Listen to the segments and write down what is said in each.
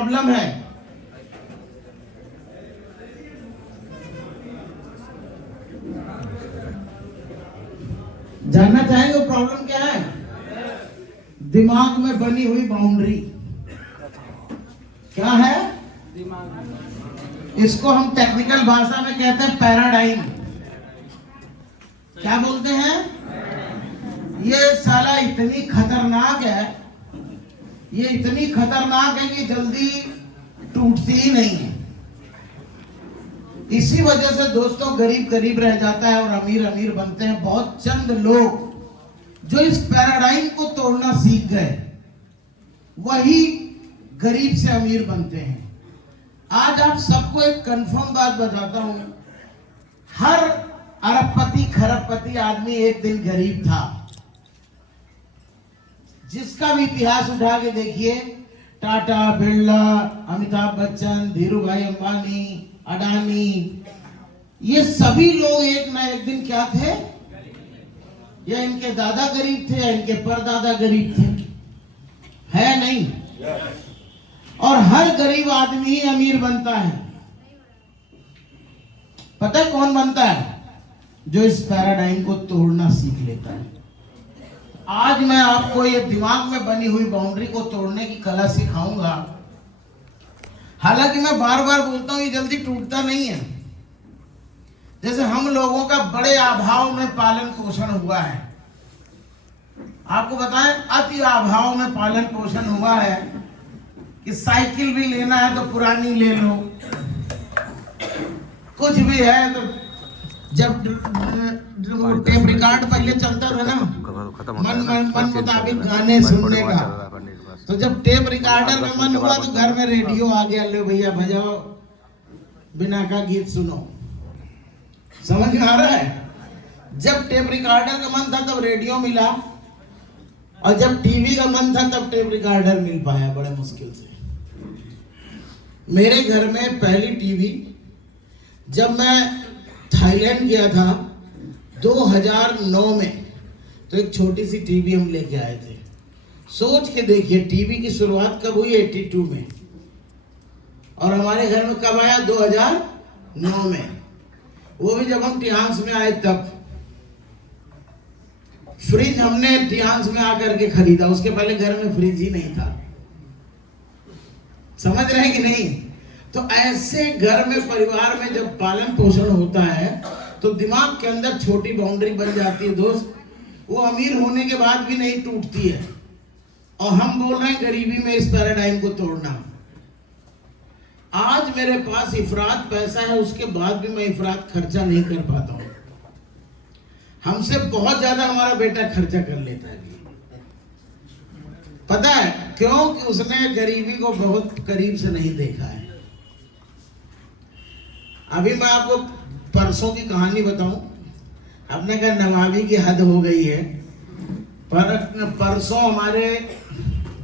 Problem है। जानना चाहेंगे प्रॉब्लम क्या है? दिमाग में बनी हुई बाउंड्री। क्या है? इसको हम टेक्निकल भाषा में कहते हैं पैराडाइम। क्या बोलते हैं? ये साला इतनी खतरनाक है, ये इतनी खतरनाक है कि जल्दी टूटती ही नहीं है। इसी वजह से दोस्तों गरीब गरीब रह जाता है और अमीर अमीर बनते हैं। बहुत चंद लोग जो इस पैराडाइम को तोड़ना सीख गए, वही गरीब से अमीर बनते हैं। आज आप सबको एक कंफर्म बात बताता हूं, हर अरबपति खरबपति आदमी एक दिन गरीब था। जिसका भी इतिहास उठा के देखिए, टाटा, बिरला, अमिताभ बच्चन, धीरू भाई अंबानी, अडानी, ये सभी लोग एक ना एक दिन क्या थे? या इनके दादा गरीब थे या इनके परदादा गरीब थे, है नहीं? और हर गरीब आदमी ही अमीर बनता है। पता है कौन बनता है? जो इस पैराडाइम को तोड़ना सीख लेता है। आज मैं आपको ये दिमाग में बनी हुई बाउंड्री को तोड़ने की कला सिखाऊंगा। हालांकि मैं बार बार बोलता हूं ये जल्दी टूटता नहीं है। जैसे हम लोगों का बड़े अभाव में पालन पोषण हुआ है। आपको बताएं, अति अभाव में पालन पोषण हुआ है कि साइकिल भी लेना है तो पुरानी ले लो, कुछ भी है तो जब टेप रिकॉर्ड पहले चलता था ना, मन मुताबिक गाने सुनने का, तो जब टेप रिकॉर्डर में मन हुआ तो घर में रेडियो आ गया, लो भैया बजाओ, बिना का गीत सुनो। समझ में आ रहा है? जब टेप रिकॉर्डर का मन था तब रेडियो मिला, और जब टीवी का मन था तब टेप रिकॉर्डर मिल पाया बड़े मुश्किल से। मेरे घर में पहली टीवी जब मैं थाईलैंड गया था 2009 में, तो एक छोटी सी टीवी हम लेके आए थे। सोच के देखिए टीवी की शुरुआत कब हुई? 82 में। और हमारे घर में कब आया? 2009 में। वो भी जब हम टिहांस में आए तब। फ्रिज हमने टिहांस में आकर के खरीदा, उसके पहले घर में फ्रिज ही नहीं था। समझ रहे हैं कि नहीं? तो ऐसे घर में, परिवार में जब पालन पोषण होता है तो दिमाग के अंदर छोटी बाउंड्री बन जाती है दोस्त। वो अमीर होने के बाद भी नहीं टूटती है। और हम बोल रहे हैं गरीबी में इस पैराडाइम को तोड़ना। आज मेरे पास इफरात पैसा है, उसके बाद भी मैं इफरात खर्चा नहीं कर पाता हूं। हमसे बहुत ज्यादा हमारा बेटा खर्चा कर लेता है। पता है क्यों? कि उसने गरीबी को बहुत करीब से नहीं देखा है। अभी मैं आपको परसों की कहानी बताऊं। आपने कहा नवाबी की हद हो गई है, पर परसों हमारे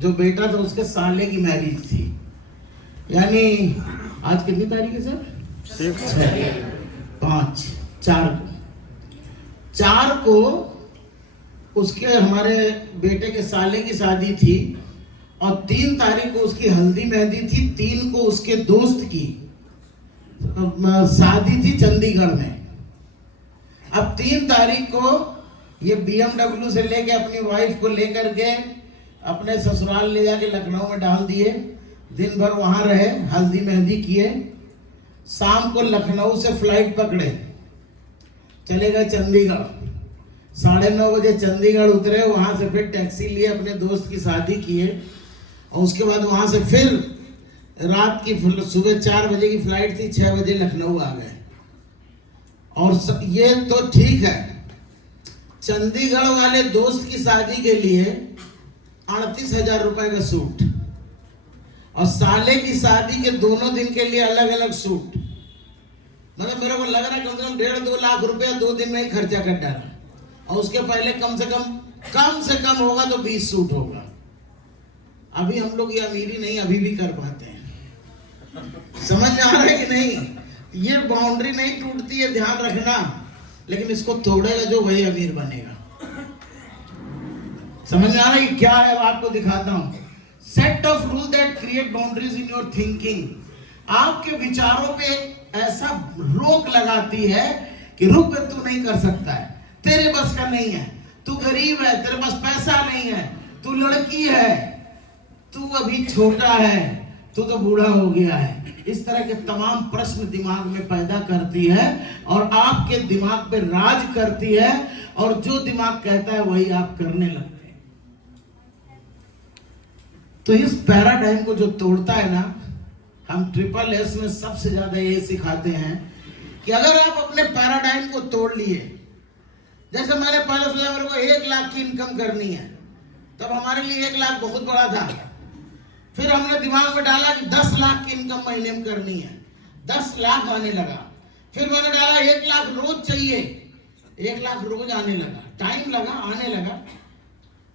जो बेटा था उसके साले की मैरिज थी। यानी आज कितनी तारीख है सर? 4 को उसके, हमारे बेटे के साले की शादी थी, और 3 तारीख को उसकी हल्दी मेहंदी थी। 3 को उसके दोस्त की शादी थी चंडीगढ़ में। अब 3 तारीख को ये BMW से लेके अपनी वाइफ को लेकर के अपने ससुराल ले जाके लखनऊ में डाल दिए। दिन भर वहां रहे, हल्दी मेहंदी किए। शाम को लखनऊ से फ्लाइट पकड़े, चले गए चंडीगढ़। 9:30 बजे चंडीगढ़ उतरे, वहां से फिर टैक्सी लिए, अपने दोस्त की शादी किए, और उसके बाद वहां से फिर रात की सुबह 4 बजे की फ्लाइट थी, 6 बजे लखनऊ आ गए। और ये तो ठीक है, चंडीगढ़ वाले दोस्त की शादी के लिए 38,000 रुपए का सूट, और साले की शादी के दोनों दिन के लिए अलग अलग सूट। मतलब मेरे को लग रहा है कम से कम 1.5-2 लाख रुपया 2 दिन में ही खर्चा कर डाला। और उसके पहले कम से कम होगा तो 20 सूट होगा। अभी हम लोग ये अमीरी नहीं अभी भी कर पाते हैं। समझ में आ रहा है कि नहीं? ये बाउंड्री नहीं टूटती है, ध्यान रखना। लेकिन इसको तोड़ेगा जो वही अमीर बनेगा। समझ में आ रहा है क्या है? आपको दिखाता हूं। Set of rule that create boundaries in your thinking, आपके विचारों पे ऐसा रोक लगाती है कि रुक बे, तू नहीं कर सकता है, तेरे बस का नहीं है, तू गरीब है, तेरे पास पैसा नहीं है, तू लड़की है, तू अभी छोटा है, तू तो बूढ़ा हो गया है। इस तरह के तमाम प्रश्न दिमाग में पैदा करती है और आपके दिमाग पे राज करती है, और जो दिमाग कहता है वही आप करने लगते हैं। तो इस पैराडाइम को जो तोड़ता है ना, हम ट्रिपल एस में सबसे ज्यादा ये सिखाते हैं कि अगर आप अपने पैराडाइम को तोड़ लिए, जैसे मैंने पहले सोचा मेरे को 1 लाख की इनकम करनी है, तब हमारे लिए 1 लाख बहुत बड़ा था। फिर हमने दिमाग में डाला कि 10 लाख की इनकम महीने में करनी है, 10 लाख आने लगा। फिर मैंने डाला 1 लाख रोज चाहिए, 1 लाख रोज आने लगा, टाइम लगा, आने लगा।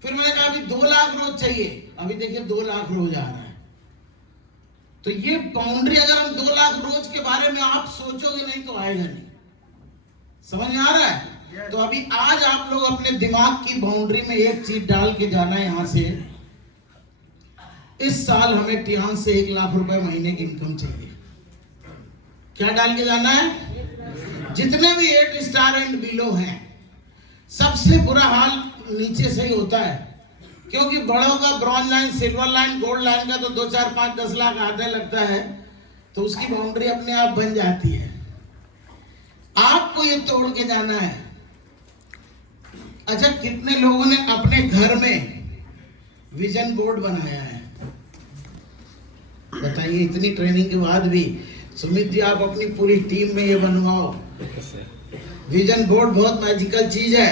फिर मैंने कहा अभी 2 लाख रोज चाहिए, अभी देखिए 2 लाख रोज आ रहा है। तो ये बाउंड्री, अगर हम 2 लाख रोज के बारे में आप सोचोगे नहीं तो आएगा नहीं। समझ में आ रहा है? तो अभी आज आप लोग अपने दिमाग की बाउंड्री में एक चीज डाल के जाना है यहां से, इस साल हमें टियान से 1 लाख रुपए महीने की इनकम चाहिए। क्या डाल के जाना है? जितने भी 8 स्टार एंड बिलो हैं, सबसे बुरा हाल नीचे से ही होता है, क्योंकि बड़ों का bronze line, silver line, gold line का तो 2, 4, 5, 10 लाख आने लगता है, तो उसकी बाउंड्री अपने आप बन जाती है। आपको ये तोड़ के जाना है। अच्छा, कितने लोगों ने अपने घर में विजन बोर्ड बनाया है? बताइए, इतनी ट्रेनिंग के बाद भी। सुमित जी, आप अपनी पूरी टीम में ये बनवाओ। विजन बोर्ड बहुत मैजिकल चीज है।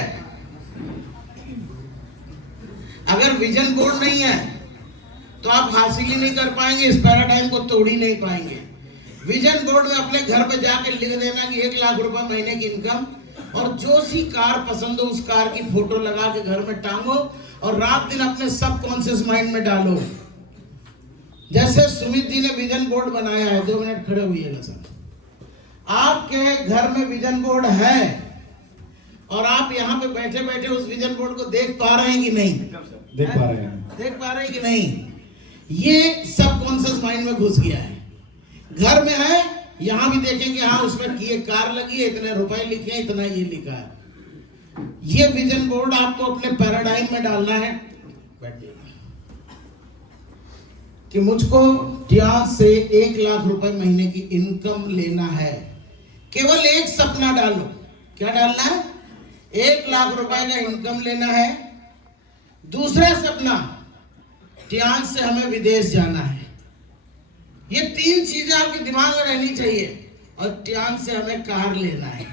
अगर विजन बोर्ड नहीं है तो आप हासिल ही नहीं कर पाएंगे, इस पैराडाइम को तोड़ ही नहीं पाएंगे। विजन बोर्ड में अपने घर पे जाके लिख देना कि 1 लाख रुपए महीने की इनकम, और जो सी कार पसंद हो उस कार की फोटो लगा के घर में टांगो और रात दिन अपने सबकॉन्शियस माइंड में डालो। जैसे सुमित जी ने विजन बोर्ड बनाया है, 2 मिनट खड़े हुइएगा सर। आपके घर में विजन बोर्ड है और आप यहाँ पे बैठे बैठे उस विजन बोर्ड को देख पा रहे हैं कि नहीं? देख पा रहे हैं। देख पा रहे हैं कि नहीं? ये सबकॉन्शियस माइंड में घुस गया है। घर में है, यहाँ भी देखेंगे, हाँ उसमें ये कार लगी है, इतने रुपए लिखे हैं, इतना ये लिखा है। ये विजन बोर्ड आपको अपने पैराडाइम में डालना है। बैठिए कि मुझको टियान से 1 लाख रुपए महीने की इनकम लेना है। केवल एक सपना डालो। क्या डालना है? 1 लाख रुपए का इनकम लेना है। दूसरा सपना, टियान से हमें विदेश जाना है। ये 3 चीजें आपके दिमाग में रहनी चाहिए। और टियान से हमें कार लेना है।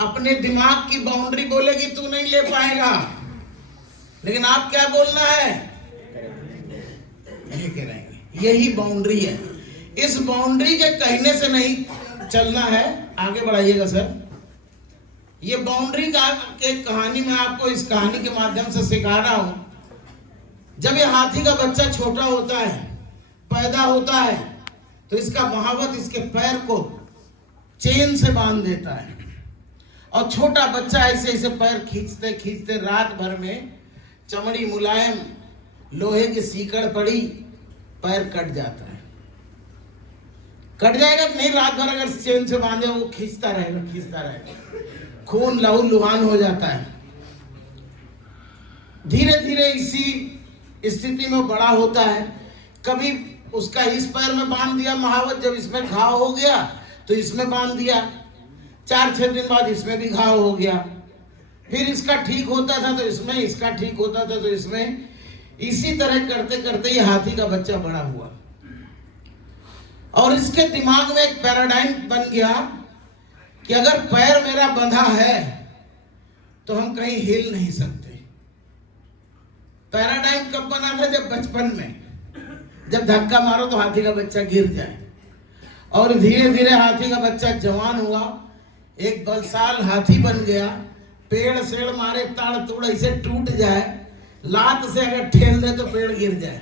अपने दिमाग की बाउंड्री बोलेगी तू नहीं ले पाएगा, लेकिन आप क्या बोलना है? नहीं करेंगे। यही बाउंड्री है। इस बाउंड्री के कहने से नहीं चलना है। आगे बढ़ाइएगा सर। ये बाउंड्री का एक कहानी मैं आपको इस कहानी के माध्यम से सिखा रहा हूं। जब ये हाथी का बच्चा छोटा होता है, पैदा होता है, तो इसका महावत इसके पैर को चेन से बांध देता है और छोटा बच्चा ऐसे ऐसे पैर खींचते खींचते रात भर में चमड़ी मुलायम, लोहे की सीकड़ पड़ी, पैर कट जाता है। कट जाएगा कि नहीं? रात भर अगर चेन से बांधे वो खींचता रहेगा, खींचता रहेगा, खून लहू लुहान हो जाता है। धीरे धीरे इसी स्थिति में बड़ा होता है। कभी उसका इस पैर में बांध दिया महावत, जब इसमें घाव हो गया तो इसमें बांध दिया। 4-6 दिन बाद इसमें भी घाव हो गया। फिर इसका ठीक होता था तो इसमें, इसका ठीक होता था तो इसमें। इसी तरह करते करते ये हाथी का बच्चा बड़ा हुआ और इसके दिमाग में एक पैराडाइम बन गया कि अगर पैर मेरा बंधा है तो हम कहीं हिल नहीं सकते। पैराडाइम कब बना था? जब बचपन में, जब धक्का मारो तो हाथी का बच्चा गिर जाए। और धीरे धीरे हाथी का बच्चा जवान हुआ, एक बलशाल हाथी बन गया। पेड़ सेड़ मारे, ताड़ तोड़ ऐसे टूट जाए, लात से अगर ठेल दे तो पेड़ गिर जाए।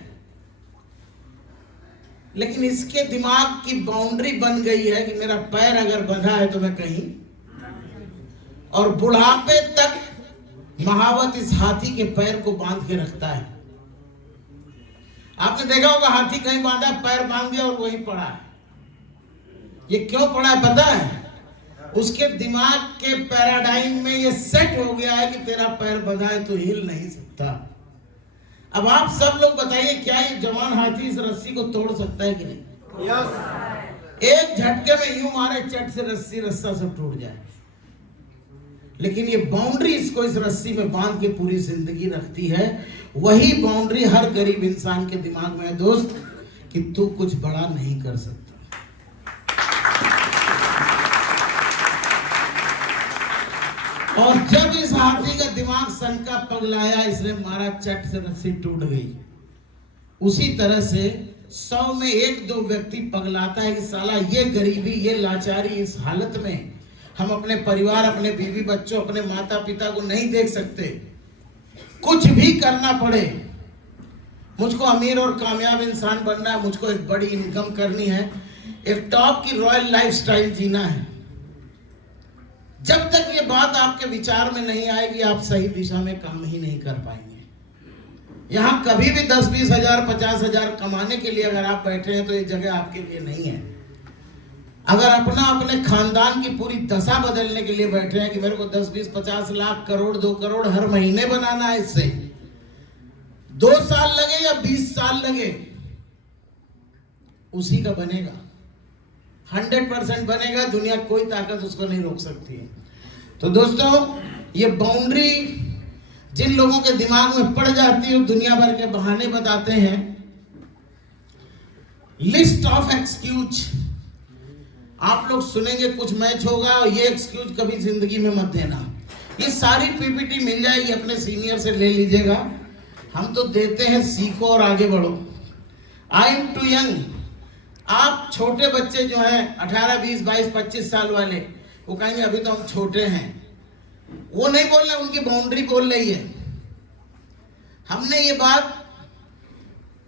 लेकिन इसके दिमाग की बाउंड्री बन गई है कि मेरा पैर अगर बंधा है तो मैं कहीं, और बुढ़ापे तक महावत इस हाथी के पैर को बांध के रखता है। आपने देखा होगा हाथी कहीं बांधा, पैर बांध दिया और वहीं पड़ा है। ये क्यों पड़ा है पता है? उसके दिमाग के पैराडाइम में ये सेट हो गया है कि तेरा पैर बंधा है तो हिल नहीं सकता। अब आप सब लोग बताइए, क्या ये जवान हाथी इस रस्सी को तोड़ सकता है कि नहीं? यस। एक झटके में यूं मारे चट से रस्सा सब टूट जाए। लेकिन ये बाउंड्री इसको इस रस्सी में बांध के पूरी जिंदगी रखती है। वही बाउंड्री हर गरीब इंसान के दिमाग में है दोस्त, कि तू कुछ बड़ा नहीं कर सकता। और जब इस हाथी का दिमाग सनका पगलाया, इसने मारा चट से रस्सी टूट गई। उसी तरह से 100 में 1-2 व्यक्ति पगलाता है कि साला ये गरीबी, ये लाचारी, इस हालत में हम अपने परिवार, अपने बीवी बच्चों, अपने माता पिता को नहीं देख सकते। कुछ भी करना पड़े, मुझको अमीर और कामयाब इंसान बनना है, मुझको एक बड़ी इनकम करनी है, एक टॉप की रॉयल लाइफस्टाइल जीना है। जब तक ये बात आपके विचार में नहीं आएगी, आप सही दिशा में काम ही नहीं कर पाएंगे। यहां कभी भी 10-20 हजार 50 हजार कमाने के लिए अगर आप बैठे हैं तो ये जगह आपके लिए नहीं है। अगर अपने खानदान की पूरी दशा बदलने के लिए बैठे हैं कि मेरे को 10-20-50 लाख, करोड़, 2 करोड़ हर महीने बनाना है, इससे 2 साल लगे या 20 साल लगे, उसी का बनेगा, 100% बनेगा। दुनिया कोई ताकत उसको नहीं रोक सकती है। तो दोस्तों, ये बाउंड्री जिन लोगों के दिमाग में पड़ जाती है, दुनिया भर के बहाने बताते हैं। लिस्ट ऑफ एक्सक्यूज आप लोग सुनेंगे, कुछ मैच होगा और ये एक्सक्यूज कभी जिंदगी में मत देना। ये सारी पीपीटी मिल जाएगी, अपने सीनियर से ले लीजिएगा। हम तो देते हैं सीखो और आगे बढ़ो। I am too young. आप छोटे बच्चे जो हैं 18, 20, 22, 25 साल वाले, वो कहेंगे अभी तो हम छोटे हैं। वो नहीं बोल रहे, उनकी बाउंड्री बोल रही है। हमने ये बात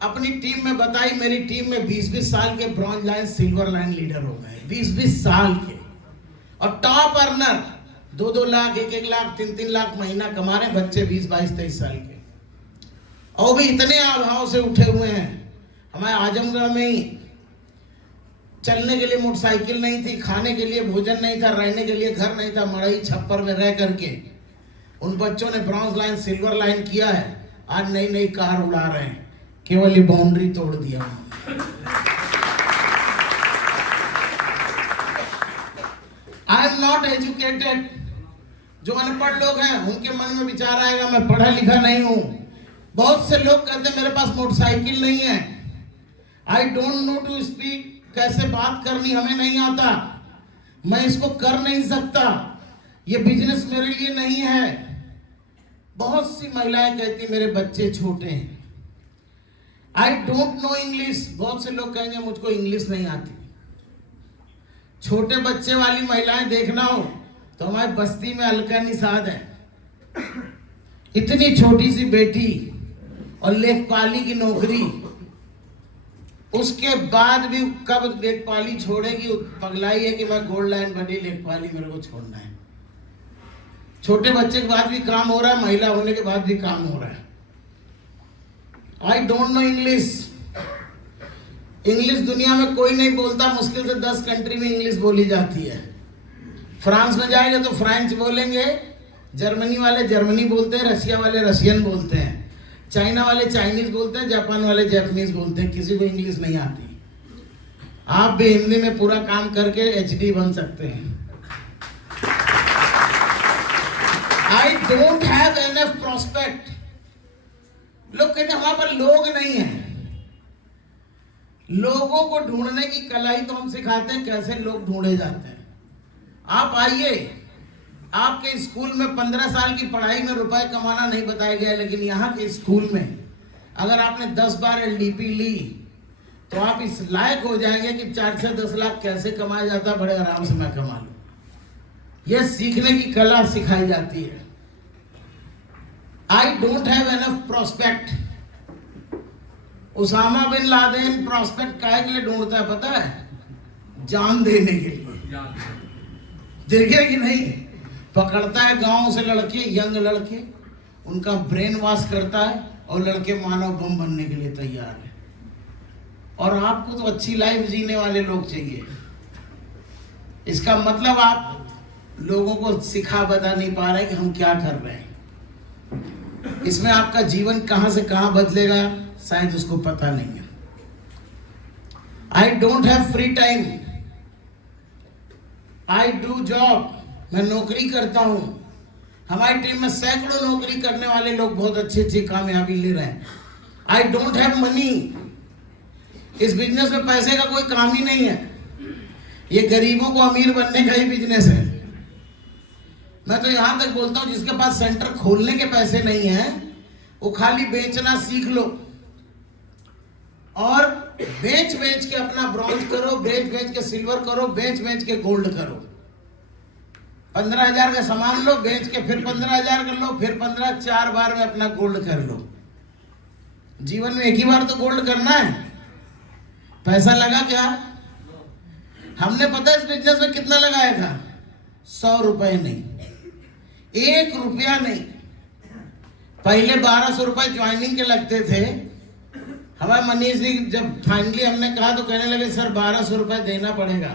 अपनी टीम में बताई। मेरी टीम में 20-20 साल के bronze line, silver line leader हो गए, 20-20 साल के, और टॉप अर्नर 2-2 लाख, 1-1 लाख, 3-3 लाख महीना कमा रहे बच्चे 20, 22, 23 साल के। और भी इतने अभाव से उठे हुए हैं। हमारे आजमगढ़ में ही चलने के लिए मोटरसाइकिल नहीं थी, खाने के लिए भोजन नहीं था, रहने के लिए घर नहीं था, मड़ई छप्पर में रह करके उन बच्चों ने ब्रॉन्ज लाइन, सिल्वर लाइन किया है। आज नई नई कार उड़ा रहे हैं, केवल ये बाउंड्री तोड़ दिया। I am not educated. जो अनपढ़ लोग हैं उनके मन में विचार आएगा मैं पढ़ा लिखा नहीं हूं। बहुत से लोग कहते हैं मेरे पास मोटरसाइकिल नहीं है। I don't know to speak. कैसे बात करनी हमें नहीं आता, मैं इसको कर नहीं सकता, ये बिजनेस मेरे लिए नहीं है। बहुत सी महिलाएं कहती मेरे बच्चे छोटे हैं। आई डोंट नो इंग्लिश। बहुत से लोग कहेंगे मुझको इंग्लिश नहीं आती। छोटे बच्चे वाली महिलाएं देखना हो तो हमारी बस्ती में अलका निषाद है, इतनी छोटी सी बेटी और लेखपाली की नौकरी, उसके बाद भी कब लेखपाली छोड़ेगी, पगलाई है कि मैं गोल्ड लाइन बनी, लेखपाली मेरे को छोड़ना है। छोटे बच्चे के बाद भी काम हो रहा है, महिला होने के बाद भी काम हो रहा है। I don't no English. English दुनिया में कोई नहीं बोलता, मुश्किल से 10 कंट्री में इंग्लिश बोली जाती है। फ्रांस में जाएंगे तो फ्रेंच बोलेंगे, जर्मनी वाले जर्मनी बोलते हैं, रशिया वाले रशियन बोलते हैं, चाइना वाले चाइनीज बोलते हैं, जापान वाले जापानीज बोलते हैं। किसी को इंग्लिश नहीं आती। आप भी हिंदी में पूरा काम करके एचडी बन सकते हैं। आई डोंट हैव एनफ प्रोस्पेक्ट। लोग कहते हैं वहां पर लोग नहीं है। लोगों को ढूंढने की कला ही तो हम सिखाते हैं, कैसे लोग ढूंढे जाते हैं। आप आइए, आपके स्कूल में 15 साल की पढ़ाई में रुपए कमाना नहीं बताया गया, लेकिन यहाँ के स्कूल में अगर आपने 10 बार एलडीपी ली तो आप इस लायक हो जाएंगे कि 4 से 10 लाख कैसे कमाया जाता है, बड़े आराम से मैं कमा लूं। यह सीखने की कला सिखाई जाती है। I don't have enough prospect. Osama bin Laden prospect काहे के लिए ढूंढता है पता है? जान देने के लिए। देखे कि नहीं, पकड़ता है गांव से लड़के, यंग लड़के, उनका ब्रेन वॉश करता है और लड़के मानव बम बनने के लिए तैयार है। और आपको तो अच्छी लाइफ जीने वाले लोग चाहिए। इसका मतलब आप लोगों को सिखा बता नहीं पा रहे कि हम क्या कर रहे हैं। इसमें आपका जीवन कहां से कहां बदलेगा शायद उसको पता नहीं है। I don't have free time, I do job, मैं नौकरी करता हूं। हमारी टीम में सैकड़ों नौकरी करने वाले लोग बहुत अच्छी अच्छी कामयाबी ले रहे हैं। आई डोंट हैव मनी, इस बिजनेस में पैसे का कोई काम ही नहीं है, ये गरीबों को अमीर बनने का ही बिजनेस है। मैं तो यहां तक बोलता हूं जिसके पास सेंटर खोलने के पैसे नहीं है वो खाली बेचना सीख लो और बेच बेच के अपना ब्रॉन्ज करो, बेच बेच के सिल्वर करो, बेच बेच के गोल्ड करो। 15,000 का सामान लो, बेच के फिर 15,000 कर लो, फिर 15, 4 बार में अपना गोल्ड कर लो। जीवन में एक ही बार तो गोल्ड करना है। पैसा लगा क्या? हमने पता है इस बिजनेस में कितना लगाया था? 100 रुपए नहीं, 1 रुपया नहीं। पहले 1200 रुपए ज्वाइनिंग के लगते थे। हमारे मनीष जी जब फाइनली हमने कहा तो कहने लगे सर 1200 रुपए देना पड़ेगा।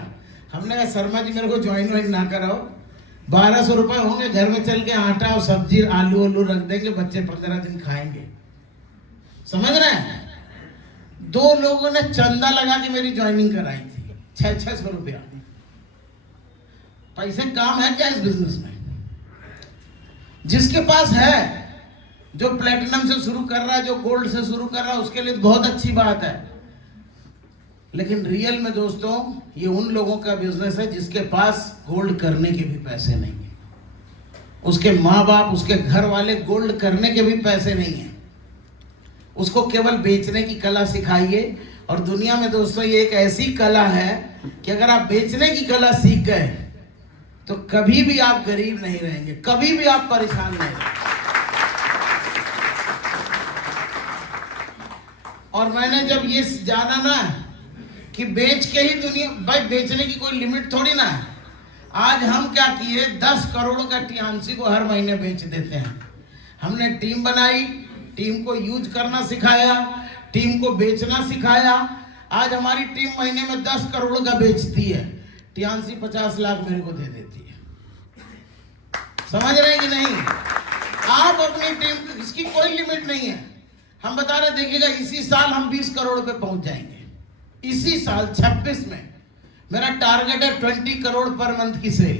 हमने कहा शर्मा जी मेरे को ज्वाइन वाइन ना कराओ, 1200 रुपए होंगे, घर में चल के आटा और सब्जी आलू आलू रख देंगे, बच्चे 15 दिन खाएंगे। समझ रहे हैं? 2 लोगों ने चंदा लगा के मेरी ज्वाइनिंग कराई थी, 600 रुपया। पैसे काम है क्या इस बिजनेस में? जिसके पास है, जो प्लेटिनम से शुरू कर रहा है, जो गोल्ड से शुरू कर रहा है, उसके लिए बहुत अच्छी बात है। लेकिन रियल में दोस्तों ये उन लोगों का बिजनेस है जिसके पास गोल्ड करने के भी पैसे नहीं है। उसके माँ बाप, उसके घर वाले गोल्ड करने के भी पैसे नहीं है। उसको केवल बेचने की कला सिखाइए। और दुनिया में दोस्तों ये एक ऐसी कला है कि अगर आप बेचने की कला सीख गए तो कभी भी आप गरीब नहीं रहेंगे, कभी भी आप परेशान नहीं रहेंगे। और मैंने जब ये जाना ना कि बेच के ही दुनिया, भाई बेचने की कोई लिमिट थोड़ी ना है। आज हम क्या किए, 10 करोड़ का टीएमसी को हर महीने बेच देते हैं। हमने टीम बनाई, टीम को यूज करना सिखाया, टीम को बेचना सिखाया। आज हमारी टीम महीने में 10 करोड़ का बेचती है, टीएमसी 50 लाख मेरे को दे देती है। समझ रहे हैं कि नहीं? आप अपनी टीम, इसकी कोई लिमिट नहीं है। हम बता रहे देखिएगा इसी साल हम 20 करोड़ पे पहुंच जाएंगे। इसी साल 26 में मेरा टारगेट है 20 करोड़ पर मंथ की सेल।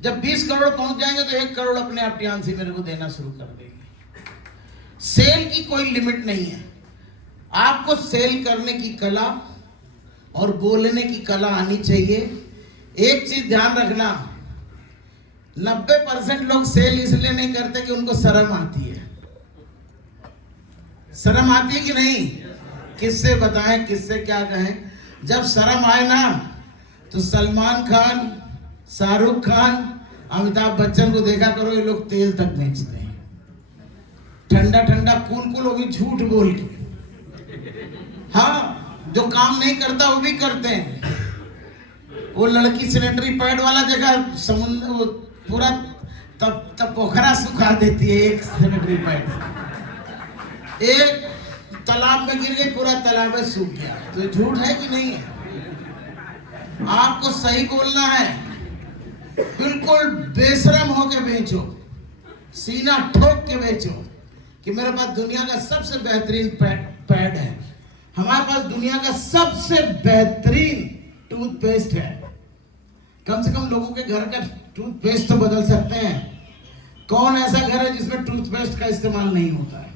जब 20 करोड़ पहुंच जाएंगे तो 1 करोड़ अपने आप टीएमसी मेरे को देना शुरू कर देगी। सेल की कोई लिमिट नहीं है। आपको सेल करने की कला और बोलने की कला आनी चाहिए। एक चीज ध्यान रखना, 90% लोग सेल इसलिए नहीं करते कि उनको शर्म आती है। शर्म आती है कि नहीं? किससे बताएं, किससे क्या कहें? जब शर्म आए ना तो सलमान खान, शाहरुख खान, अमिताभ बच्चन को देखा करो, ये लोग तेल तक बेचते हैं, ठंडा ठंडा कूल कूल, वो भी झूठ बोल के। हाँ, जो काम नहीं करता वो भी करते हैं। वो लड़की सैनिटरी पैड वाला जगह समुद्र पूरा तब पोखरा सुखा देती है एक सैनिटरी पैड। एक तालाब में गिर गई, पूरा तालाब में सूख गया। तो झूठ है कि नहीं है? आपको सही बोलना है, बिल्कुल बेशरम होके बेचो, सीना ठोक के बेचो कि मेरे पास दुनिया का सबसे बेहतरीन पैड है, हमारे पास दुनिया का सबसे बेहतरीन टूथपेस्ट है। कम से कम लोगों के घर का टूथपेस्ट तो बदल सकते हैं। कौन ऐसा घर है जिसमें टूथपेस्ट का इस्तेमाल नहीं होता है?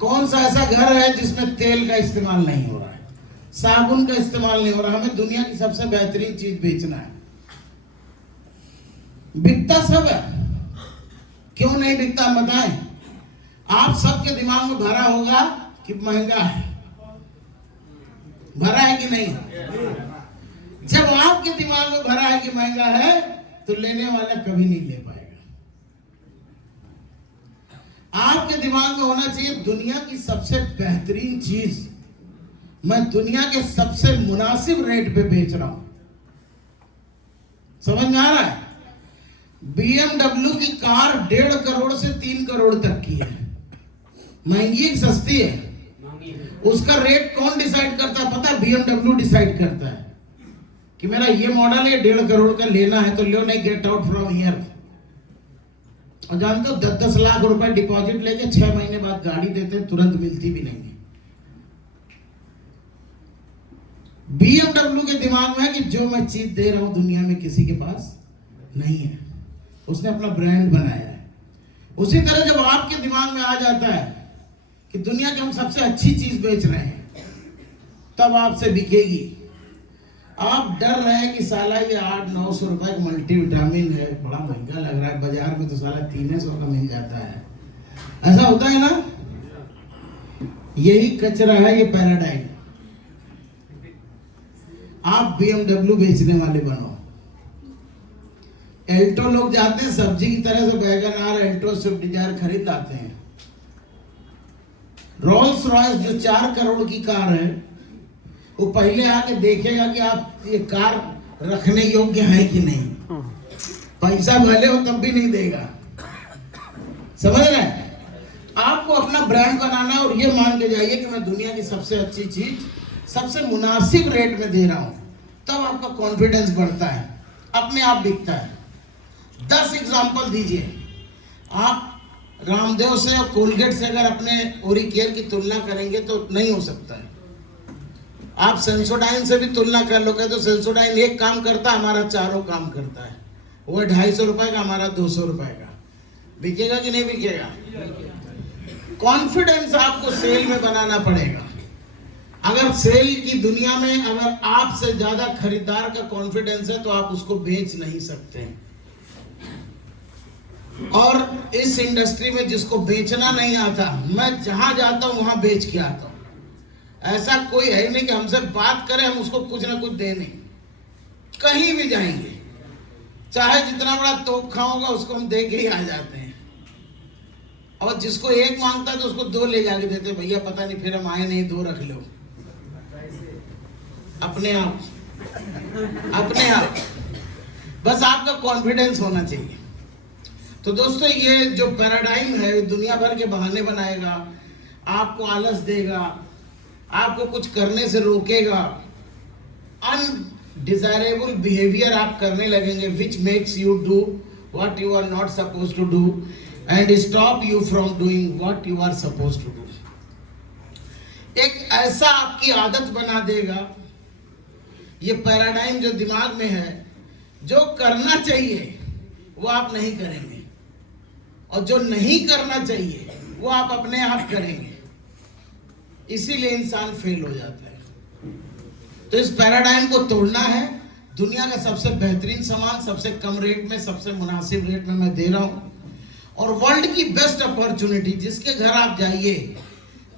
कौन सा ऐसा घर है जिसमें तेल का इस्तेमाल नहीं हो रहा है, साबुन का इस्तेमाल नहीं हो रहा? हमें दुनिया की सबसे बेहतरीन चीज बेचना है। बिकता सब है, क्यों नहीं बिकता बताएं? आप सबके दिमाग में भरा होगा कि महंगा है, भरा है कि नहीं? जब आपके दिमाग में भरा है कि महंगा है तो लेने वाला कभी नहीं ले पाएगा। आपके दिमाग में होना चाहिए दुनिया की सबसे बेहतरीन चीज मैं दुनिया के सबसे मुनासिब रेट पे बेच रहा हूं। समझ में आ रहा है? BMW की कार 1.5 करोड़ से 3 करोड़ तक की है। महंगी है, सस्ती है? उसका रेट कौन डिसाइड करता है पता है? BMW डिसाइड करता है कि मेरा ये मॉडल है 1.5 करोड़ का लेना है तो लो, नहीं, गेट आउट फ्रॉम हियर। और जानते हो 10-10 लाख रुपए डिपॉजिट लेके 6 महीने बाद गाड़ी देते हैं, तुरंत मिलती भी नहीं है। BMW के दिमाग में है कि जो मैं चीज दे रहा हूं दुनिया में किसी के पास नहीं है, उसने अपना ब्रांड बनाया है। उसी तरह जब आपके दिमाग में आ जाता है कि दुनिया की हम सबसे अच्छी चीज बेच रहे हैं, तब आपसे बिकेगी। आप डर रहे हैं कि साला ये 800-900 रुपए का मल्टीविटामिन है, बड़ा महंगा लग रहा है, बाजार में तो साला 300 का मिल जाता है। ऐसा होता है ना? यही कचरा है ये पैराडाइम। आप BMW बेचने वाले बनो। एल्टो लोग जाते हैं सब्जी की तरह से Wagon R, Alto, Swift Dzire खरीद लाते हैं। रोल्स रॉयस जो 4 करोड़ की कार है, वो पहले आके देखेगा कि आप ये कार रखने योग्य है कि नहीं। पैसा भले हो तब भी नहीं देगा। समझ रहे हैं? आपको अपना ब्रांड बनाना है और ये मान के जाइए कि मैं दुनिया की सबसे अच्छी चीज सबसे मुनासिब रेट में दे रहा हूं, तब आपका कॉन्फिडेंस बढ़ता है, अपने आप बिकता है। 10 एग्जाम्पल दीजिए। आप रामदेव से और कोलगेट से अगर अपने ओरिकेयर की तुलना करेंगे तो नहीं हो सकता है। आप सेंसोडाइन से भी तुलना कर लोगे तो सेंसोडाइन एक काम करता है, हमारा चारों काम करता है। वो 250 रुपए का, हमारा 200 रुपए का। बिकेगा कि नहीं बिकेगा? कॉन्फिडेंस आपको सेल में बनाना पड़ेगा। अगर सेल की दुनिया में अगर आपसे ज्यादा खरीदार का कॉन्फिडेंस है तो आप उसको बेच नहीं सकते। और इस इंडस्ट्री में जिसको बेचना नहीं आता, मैं जहां जाता हूं वहां बेच के आता हूं। ऐसा कोई है नहीं कि हमसे बात करे हम उसको कुछ ना कुछ दे नहीं। कहीं भी जाएंगे, चाहे जितना बड़ा तोप खाओगा उसको हम दे के ही आ जाते हैं। और जिसको एक मांगता है तो उसको 2 ले जाके देते, भैया पता नहीं फिर हम आए नहीं, 2 रख लो। अपने आप बस आपका कॉन्फिडेंस होना चाहिए। तो दोस्तों, ये जो पैराडाइम है दुनिया भर के बहाने बनाएगा, आपको आलस देगा, आपको कुछ करने से रोकेगा, अनडिजायरेबल बिहेवियर आप करने लगेंगे, which makes you do what you are not suppose to do and stop you from doing what you are suppose to do. एक ऐसा आपकी आदत बना देगा ये पैराडाइम जो दिमाग में है, जो करना चाहिए वो आप नहीं करेंगे और जो नहीं करना चाहिए वो आप अपने आप करेंगे। इसीलिए इंसान फेल हो जाता है। तो इस पैराडाइम को तोड़ना है। दुनिया का सबसे बेहतरीन सामान सबसे कम रेट में, सबसे मुनासिब रेट में मैं दे रहा हूं, और वर्ल्ड की बेस्ट अपॉर्चुनिटी। जिसके घर आप जाइए,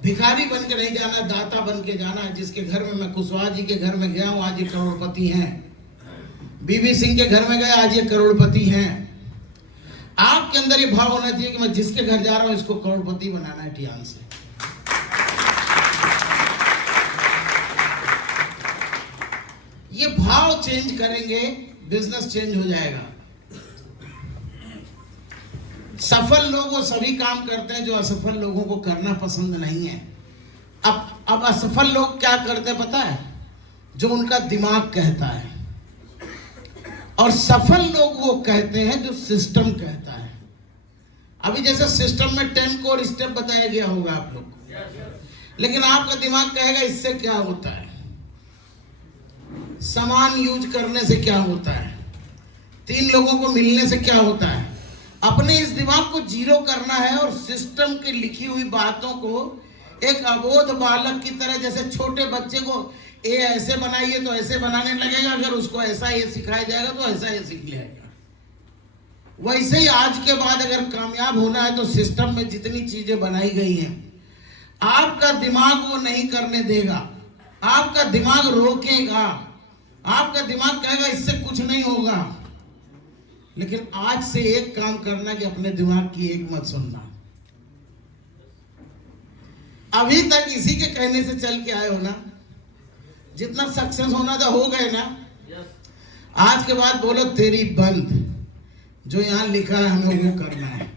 भिखारी बन के नहीं जाना, दाता बन के जाना है। जिसके घर में, मैं कुशवाहा जी के घर में गया हूं, आज ये करोड़पति हैं। बीबी सिंह के घर में गए, आज ये करोड़पति हैं। आपके अंदर ये भाव होना चाहिए कि मैं जिसके घर जा रहा हूं इसको करोड़पति बनाना है टियान से। ये भाव चेंज करेंगे, बिजनेस चेंज हो जाएगा। सफल लोग वो सभी काम करते हैं जो असफल लोगों को करना पसंद नहीं है। अब असफल लोग क्या करते हैं पता है? जो उनका दिमाग कहता है। और सफल लोग वो कहते हैं जो सिस्टम कहता है। अभी जैसे सिस्टम में 10 कोर स्टेप बताया गया होगा आप लोग को, लेकिन आपका दिमाग कहेगा इससे क्या होता है, सामान यूज करने से क्या होता है, 3 लोगों को मिलने से क्या होता है। अपने इस दिमाग को जीरो करना है और सिस्टम की लिखी हुई बातों को एक अबोध बालक की तरह, जैसे छोटे बच्चे को ए ऐसे बनाइए तो ऐसे बनाने लगेगा, अगर उसको ऐसा ये सिखाया जाएगा तो ऐसा ये सीख लेगा। वैसे ही आज के बाद अगर कामयाब होना है तो सिस्टम में जितनी चीजें बनाई गई हैं, आपका दिमाग वो नहीं करने देगा। आपका दिमाग रोकेगा, आपका दिमाग कहेगा इससे कुछ नहीं होगा। लेकिन आज से एक काम करना कि अपने दिमाग की एक मत सुनना। अभी तक इसी के कहने से चल के आए हो ना, जितना सक्सेस होना था हो गए ना। आज के बाद बोलो तेरी बंद, जो यहां लिखा है हमें वो करना है।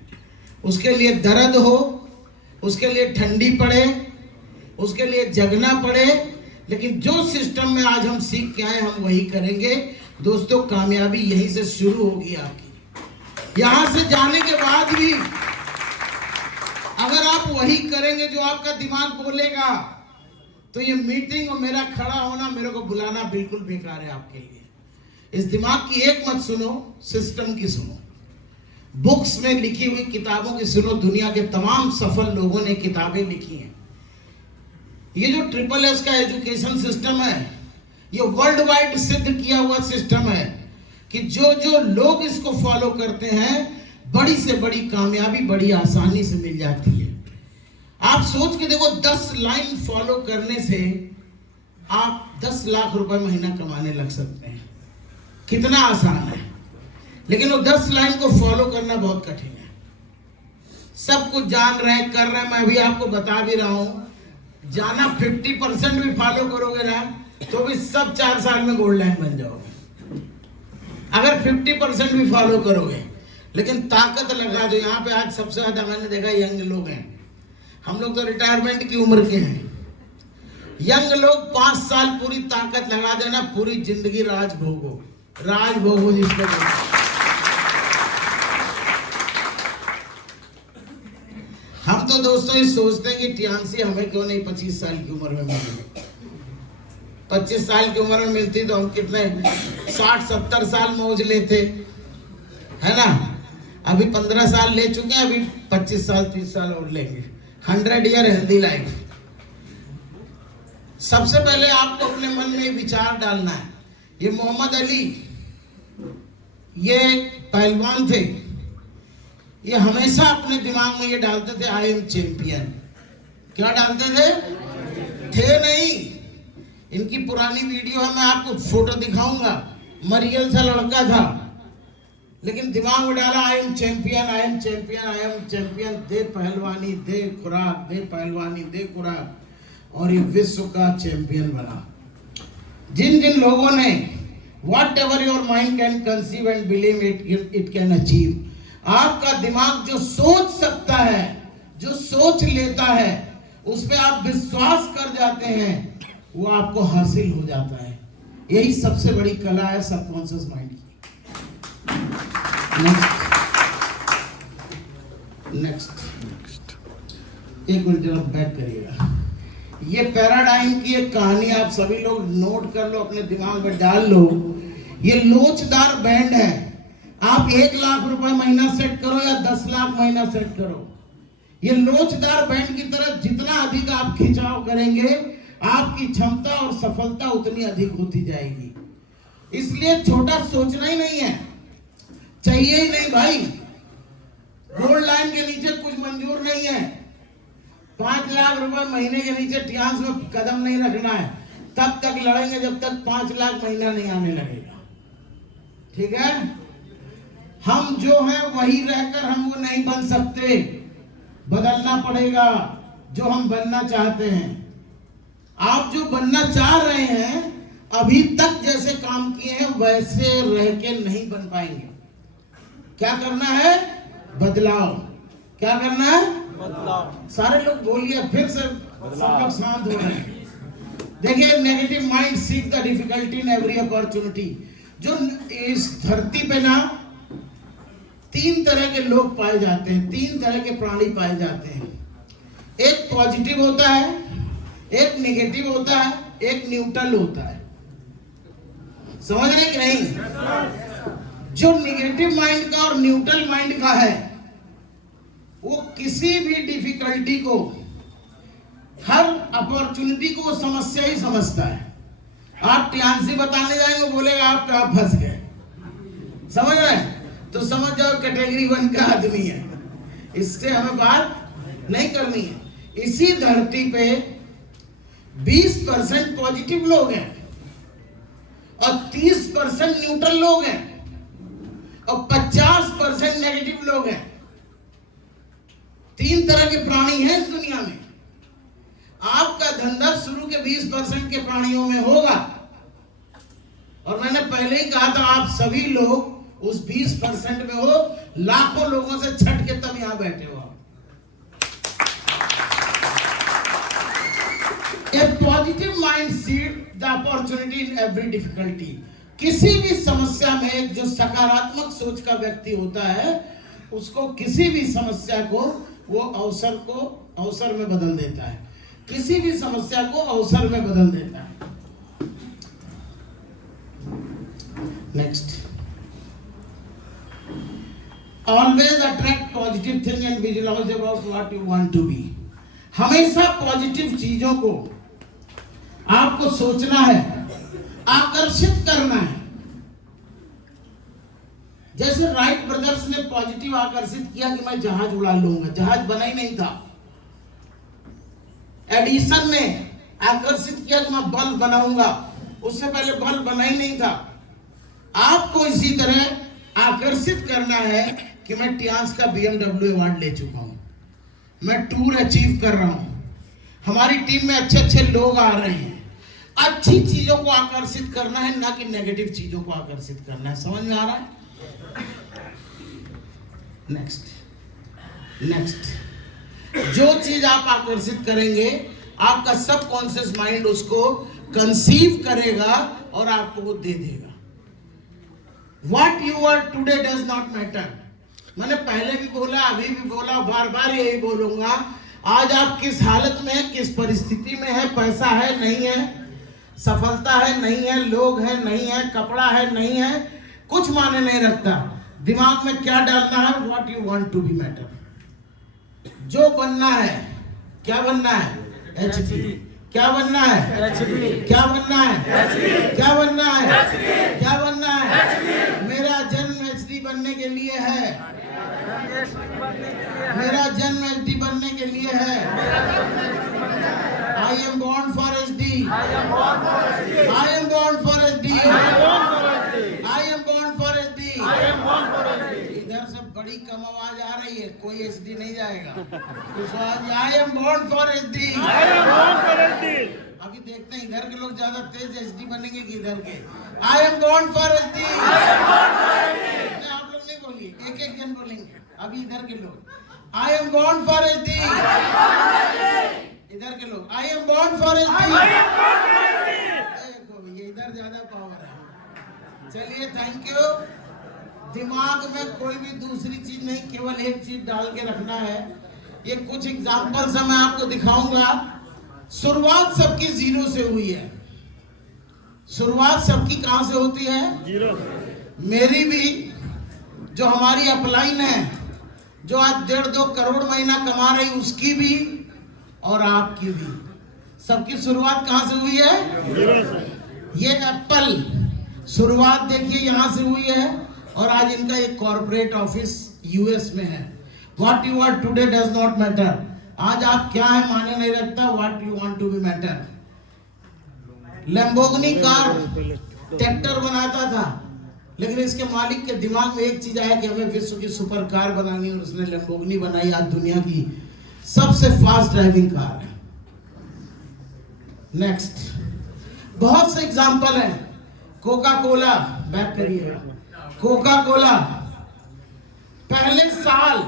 उसके लिए दर्द हो, उसके लिए ठंडी पड़े, उसके लिए जगना पड़े, लेकिन जो सिस्टम में आज हम सीख के आए हम वही करेंगे। दोस्तों, कामयाबी यहीं से शुरू होगी आपकी। यहां से जाने के बाद भी अगर आप वही करेंगे जो आपका दिमाग बोलेगा, तो ये मीटिंग और मेरा खड़ा होना, मेरे को बुलाना बिल्कुल बेकार है आपके लिए। इस दिमाग की एक मत सुनो, सिस्टम की सुनो, बुक्स में लिखी हुई किताबों की सुनो। दुनिया के तमाम सफल लोगों ने किताबें लिखी हैं। ये जो SSS का एजुकेशन सिस्टम है, ये वर्ल्ड वाइड सिद्ध किया हुआ सिस्टम है कि जो जो लोग इसको फॉलो करते हैं, बड़ी से बड़ी कामयाबी बड़ी आसानी से मिल जाती है। आप सोच के देखो, 10 लाइन फॉलो करने से आप 10 लाख रुपए महीना कमाने लग सकते हैं। कितना आसान है, लेकिन वो 10 लाइन को फॉलो करना बहुत कठिन है। सब कुछ जान रहे हैं, कर रहे हैं, मैं अभी आपको बता भी रहा हूं, जाना 50% भी फॉलो करोगे ना, तो भी सब 4 साल में गोल्ड लाइन बन जाओगे, अगर 50% भी फॉलो करोगे। लेकिन ताकत लगा दो। यहाँ पे आज सबसे ज्यादा मैंने देखा यंग लोग हैं। हम लोग तो रिटायरमेंट की उम्र के हैं। यंग लोग 5 साल पूरी ताकत लगा देना, पूरी जिंदगी राज भोगो जिसको। हम तो दोस्तों ये सोचते हैं कि टियांसी हमें क्यों नहीं 25 साल की उम्र में मिली। 25 साल की उम्र में मिलती तो हम कितने 60-70 साल मौज लेते, है ना। अभी 15 साल ले चुके हैं, अभी 25 साल 30 साल और लेंगे। 100 ईयर हेल्दी लाइफ। सबसे पहले आपको अपने मन में विचार डालना है। ये मोहम्मद अली, ये पहलवान थे, ये हमेशा अपने दिमाग में ये डालते थे, आई एम चैंपियन। क्या डालते थे नहीं। इनकी पुरानी वीडियो है, मैं आपको फोटो दिखाऊंगा। मरियल सा लड़का था, लेकिन दिमाग में डाला I am champion, I am champion, I am champion. दे पहलवानी, दे खुराक, दे पहलवानी, दे खुराक, और ये विश्व का चैंपियन बना। जिन जिन लोगों ने whatever your mind can conceive and believe it can achieve, आपका दिमाग जो सोच सकता है, जो सोच लेता है, उस पे आप विश्वास कर जाते हैं, वो आपको हासिल हो जाता है। यही सबसे बड़ी कला है सबकॉन्शियस माइंड की। नेक्स्ट एक मिनट जरा बैक करिएगा। ये पैराडाइम की एक कहानी आप सभी लोग नोट कर लो, अपने दिमाग में डाल लो। ये लोचदार बैंड है। आप 1 लाख रुपए महीना सेट करो या 10 लाख महीना सेट करो, ये लोचदार बैंड की तरफ जितना अधिक आप खिंचाव करेंगे, आपकी क्षमता और सफलता उतनी अधिक होती जाएगी। इसलिए छोटा सोचना ही नहीं है, चाहिए ही नहीं भाई। गोल्ड लाइन के नीचे कुछ मंजूर नहीं है। 5 लाख रुपए महीने के नीचे टियांस में कदम नहीं रखना है। तब तक लड़ेंगे जब तक 5 लाख महीना नहीं आने लगेगा। ठीक है। हम जो हैं वही रहकर हम वो नहीं बन सकते, बदलना पड़ेगा जो हम बनना चाहते हैं। आप जो बनना चाह रहे हैं, अभी तक जैसे काम किए हैं वैसे रह के नहीं बन पाएंगे। क्या करना है? बदलाव। क्या करना है? बदलाव। सारे लोग बोलिए फिर से, सब लोग शांत हो रहे हैं। देखिए, negative mind seek the difficulty in every opportunity. जो इस धरती पे ना 3 तरह के लोग पाए जाते हैं, 3 तरह के प्राणी पाए जाते हैं। एक पॉजिटिव होता है, एक नेगेटिव होता है, एक न्यूट्रल होता है। समझ रहे कि नहीं? जो नेगेटिव माइंड का और न्यूट्रल माइंड का है, वो किसी भी डिफिकल्टी को, हर अपॉर्चुनिटी को वो समस्या ही समझता है। आप टियांसी बताने जाएंगे, बोलेगा आप कहाँ फंस गए। समझ रहे हैं? तो समझ जाओ कैटेगरी 1 का आदमी है, इससे हमें बात नहीं करनी है। इसी धरती पे 20% पॉजिटिव लोग हैं और 30% न्यूट्रल लोग हैं और 50% नेगेटिव लोग हैं। 3 तरह के प्राणी हैं इस दुनिया में। आपका धंधा शुरू के 20% के प्राणियों में होगा, और मैंने पहले ही कहा था, आप सभी लोग उस 20% में हो। लाखों लोगों से छट के तब यहां बैठे हो। Mind seed the opportunity in every difficulty. किसी भी समस्या में जो सकारात्मक सोच का व्यक्ति होता है, उसको किसी भी समस्या को वो अवसर में बदल देता है, किसी भी समस्या को अवसर में बदल देता है। Next, always attract positive thing and visualise about what you want to be. हमेशा पॉजिटिव चीजों को आपको सोचना है, आकर्षित करना है। जैसे राइट ब्रदर्स ने पॉजिटिव आकर्षित किया कि मैं जहाज उड़ा लूंगा, जहाज बना ही नहीं था। एडिसन ने आकर्षित किया कि मैं बल्ब बनाऊंगा, उससे पहले बल्ब बना ही नहीं था। आपको इसी तरह आकर्षित करना है कि मैं टियांस का BMW अवार्ड ले चुका हूं, मैं टूर अचीव कर रहा हूं, हमारी टीम में अच्छे अच्छे लोग आ रहे हैं। अच्छी चीजों को आकर्षित करना है, ना कि नेगेटिव चीजों को आकर्षित करना है। समझ में आ रहा है? नेक्स्ट, जो चीज आप आकर्षित करेंगे, आपका सबकॉन्शियस माइंड उसको कंसीव करेगा और आपको वो दे देगा। What you are today does not matter। मैंने पहले भी बोला, अभी भी बोला, बार बार यही बोलूंगा। आज आप किस हालत में है, किस परिस्थिति में है, पैसा है नहीं है, सफलता है नहीं है, लोग है नहीं है, कपड़ा है नहीं है, कुछ माने नहीं रखता। दिमाग में क्या डालना है, what you want to be matter. जो बनना है, क्या बनना है, HP। क्या बनना है, HP। क्या बनना है, HP। क्या बनना है, HP। क्या बनना है, मेरा जन्म HD बनने के लिए है, मेरा जन्म HD बनने के लिए है। I am born for HD। I am born for HD। I am born for HD। I am born for HD। I am born for HD। इधर से बड़ी कम आवाज आ रही है, कोई HD नहीं जाएगा। I am born for HD। I am born for HD। अभी देखते हैं इधर के लोग ज्यादा तेज HD बनेंगे कि इधर के। I am born for HD। I am born for HD। आप लोग नहीं बोलिए, एक एक जन बोलेंगे। अभी इधर के लोग I am born for HD। इधर के लोग I am born for HD। देखो ये इधर ज्यादा पावर है। चलिए, थैंक यू। दिमाग में कोई भी दूसरी चीज नहीं, केवल एक चीज डाल के रखना है। ये कुछ एग्जांपल्स मैं आपको दिखाऊंगा। शुरुआत सबकी जीरो से हुई है। शुरुआत सबकी कहां से होती है, जीरो से। मेरी भी, जो हमारी अपलाइन है, जो आज 1.5-2 करोड़ महीना कमा रही, उसकी भी और आपकी भी, सबकी शुरुआत कहां से हुई है, जीरो से। ये एप्पल शुरुआत देखिए यहां से हुई है और आज इनका एक कॉर्पोरेट ऑफिस US में है। What you are today does not matter. आज आप क्या है माने नहीं रखता, what you want to be matter. Lamborghini car tractor बनाता था, लेकिन इसके मालिक के दिमाग में एक चीज आया कि हमें विश्व की सुपर कार बनानी, और उसने लैम्बोर्गिनी बनाई। आज दुनिया की सबसे फास्ट ड्राइविंग कार है। नेक्स्ट, बहुत से एग्जांपल है। कोका कोला, बैक करिएगा। कोका कोला पहले साल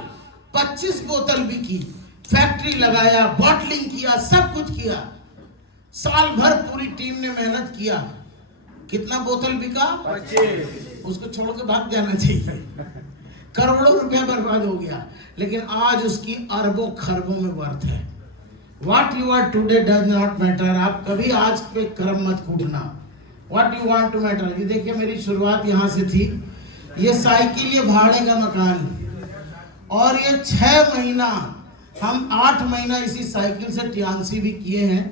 25 बोतल बिकी, फैक्ट्री लगाया, बॉटलिंग किया, सब कुछ किया। साल भर पूरी टीम ने मेहनत किया। कितना बोतल बिका, 25। उसको छोड़ के भाग जाना चाहिए। करोड़ों रुपया बर्बाद हो गया, लेकिन आज उसकी अरबों खरबों में वर्थ है। What you are today does not matter. आप कभी आज पे कर्म मत कूटना। What you want to matter. ये देखिए, मेरी शुरुआत यहाँ से थी। ये साइकिल, ये भाड़े का मकान, और ये 6 महीना, हम 8 महीना इसी साइकिल से टियांसी भी किए हैं।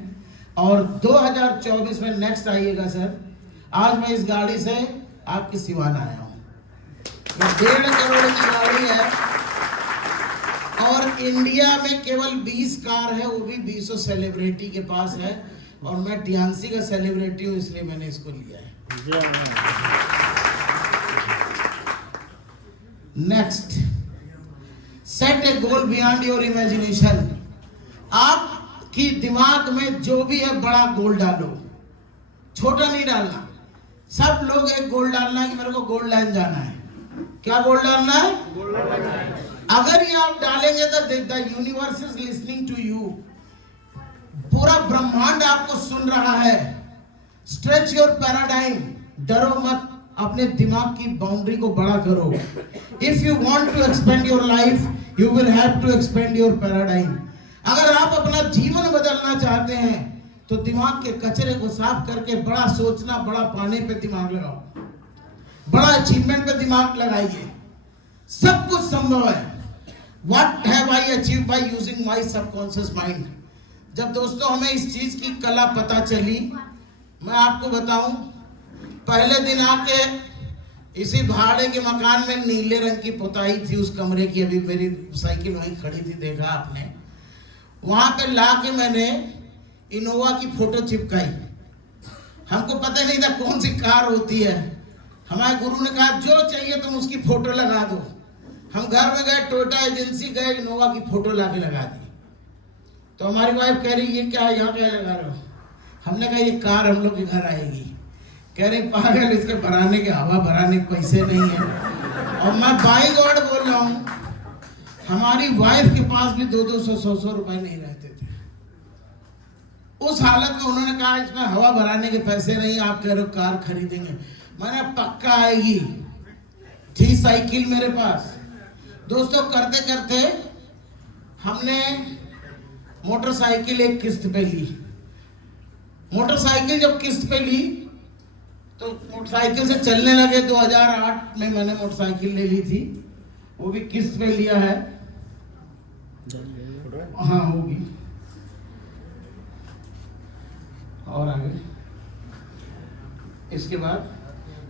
और 2024 में नेक्स्ट आइएगा सर। आज मैं इस गाड़ी से आपकी सिवान आया हूँ। 1.5 करोड़ की गाड़ी है और इंडिया में केवल 20 कार है, वो भी 20 सेलिब्रिटी के पास है, और मैं टियांसी का सेलिब्रिटी हूँ, इसलिए मैंने इसको लिया है। Next, set A goal beyond your imagination. आपकी दिमाग में जो भी है, बड़ा गोल डालो, छोटा नहीं डालना। सब लोग एक गोल डालना है कि मेरे को गोल्ड लाइन जाना है। क्या गोल डालना है, अगर ये आप डालेंगे तो the universe is listening to you. पूरा ब्रह्मांड आपको सुन रहा है। स्ट्रेच योर पैराडाइम, डरो मत, अपने दिमाग की बाउंड्री को बड़ा करो। If you want to expand your life you will have to expand your paradigm. अगर आप अपना जीवन बदलना चाहते हैं तो दिमाग के कचरे को साफ करके बड़ा सोचना, बड़ा पाने पे दिमाग लगाओ, बड़ा अचीवमेंट पे दिमाग लगाइए। सब कुछ संभव है। What have I achieved by using my subconscious mind? जब दोस्तों हमें इस चीज की कला पता चली, मैं आपको बताऊं, पहले दिन आके इसी भाड़े के मकान में नीले रंग की पुताई थी उस कमरे की, अभी मेरी साइकिल वहीं खड़ी थी, देखा आपने। वहां पे लाके मैंने इनोवा की फोटो चिपकाई। हमको पता नहीं था कौन सी कार होती है। हमारे गुरु ने कहा जो चाहिए तुम उसकी फोटो लगा दो। हम घर में गए, टोयोटा एजेंसी गए, इनोवा की फोटो लाके लगा दी। तो हमारी वाइफ कह रही ये क्या है, यहाँ क्या लगा रहे हो? हमने कहा ये कार हम लोग के घर आएगी। कह रही पागल, इसके भराने के, हवा भराने के पैसे नहीं है। और मैं बाई गॉड बोल रहा हूँ, हमारी वाइफ के पास भी 200-100 रुपए नहीं रहते थे। उस हालत में उन्होंने कहा इसमें हवा भराने के पैसे नहीं, आप कह रहे हो कार खरीदेंगे। मैंने पक्का आएगी। थी साइकिल मेरे पास। दोस्तों करते करते हमने मोटरसाइकिल एक किस्त पे ली। मोटरसाइकिल जब किस्त पे ली तो मोटरसाइकिल से चलने लगे। 2008 में मैंने मोटरसाइकिल ले ली थी, वो भी किस्त पे लिया है। हाँ होगी। और आगे इसके बाद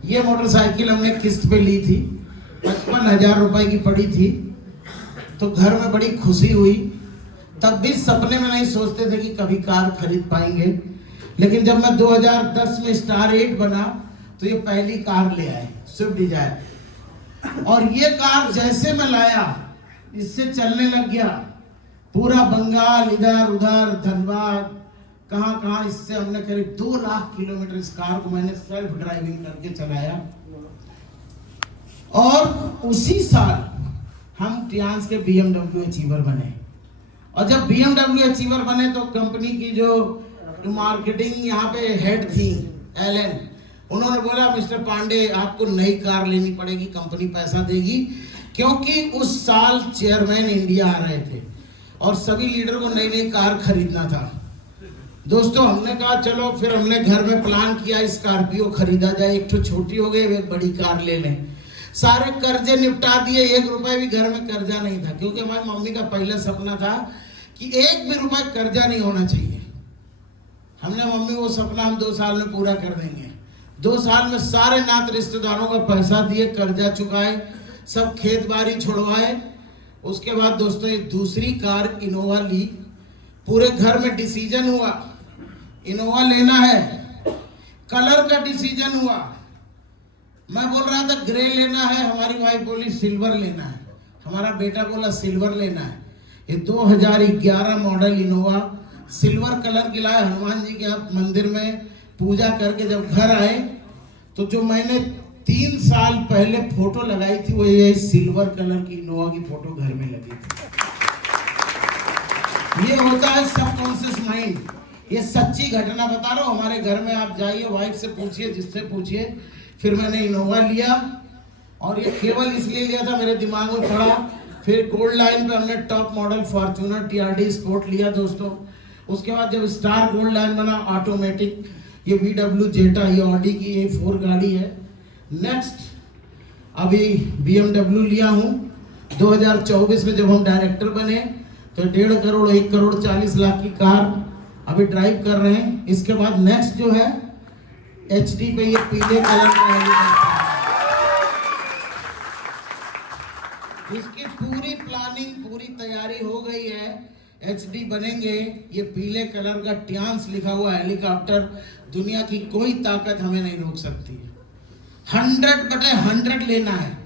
ये मोटरसाइकिल हमने किस्त पे ली थी, 55,000 रुपए की पड़ी थी। तो घर में बड़ी खुशी हुई। तब भी सपने में नहीं सोचते थे कि कभी कार खरीद पाएंगे। लेकिन जब मैं 2010 में स्टार 8 बना तो ये पहली कार ले आए, स्विफ्ट डिजायर। और ये कार जैसे मैं लाया, इससे चलने लग गया पूरा बंगाल, इधर उधर, धनबाद, कहाँ कहाँ। इससे हमने करीब 2 लाख किलोमीटर इस कार को मैंने सेल्फ ड्राइविंग करके चलाया। और उसी साल हम ट्रांस के BMW अचीवर बने। और जब BMW अचीवर बने तो कंपनी की जो मार्केटिंग यहाँ पे हेड थी एलन, उन्होंने बोला मिस्टर पांडे आपको नई कार लेनी पड़ेगी, कंपनी पैसा देगी। क्योंकि उस साल चेयरमैन इंडिया आ रहे थे और सभी लीडर को नई नई कार खरीदना था। दोस्तों हमने कहा चलो, फिर हमने घर में प्लान किया स्कॉर्पियो खरीदा जाए। एक तो छोटी हो गई, एक बड़ी कार ले लें। सारे कर्जे निपटा दिए, 1 रुपए भी घर में कर्जा नहीं था। क्योंकि हमारी मम्मी का पहला सपना था कि 1 भी रुपए कर्जा नहीं होना चाहिए। हमने मम्मी वो सपना हम 2 साल में पूरा कर देंगे। 2 साल में सारे नात रिश्तेदारों का पैसा दिए, कर्जा चुकाए, सब खेत बाड़ी छुड़वाए। उसके बाद दोस्तों एक दूसरी कार इनोवा ली। पूरे घर में डिसीजन हुआ इनोवा लेना है। कलर का डिसीजन हुआ। मैं बोल रहा था ग्रे लेना है, हमारी वाइफ बोली सिल्वर लेना है, हमारा बेटा बोला सिल्वर लेना है। ये 2011 मॉडल इनोवा सिल्वर कलर की लाए। हनुमान जी के मंदिर में पूजा करके जब घर आए तो जो मैंने 3 साल पहले फोटो लगाई थी वो ये सिल्वर कलर की इनोवा की फोटो घर में लगी थी। ये होता है सबकॉन्शियस माइंड। ये सच्ची घटना बता रहा हूँ। हमारे घर में आप जाइए, वाइफ से पूछिए, जिससे पूछिए। फिर मैंने इनोवा लिया और ये केवल इसलिए लिया था मेरे दिमाग में पड़ा। फिर गोल्ड लाइन पे हमने top model Fortuner TRD sport लिया दोस्तों। उसके बाद जब स्टार गोल्ड लाइन बना ऑटोमेटिक, ये VW जेटा, ये ऑडी की ये 4 गाड़ी है। नेक्स्ट अभी BMW लिया हूँ। 2024 में जब हम डायरेक्टर बने तो 1.5 करोड़ 1 करोड़ 40 लाख की कार अभी ड्राइव कर रहे हैं। इसके बाद नेक्स्ट जो है HD पे ये पीले कलर का, इसकी पूरी प्लानिंग, पूरी तैयारी हो गई है। HD बनेंगे। ये पीले कलर का ट्रांस लिखा हुआ हेलीकॉप्टर, दुनिया की कोई ताकत हमें नहीं रोक सकती। 100/100 लेना है।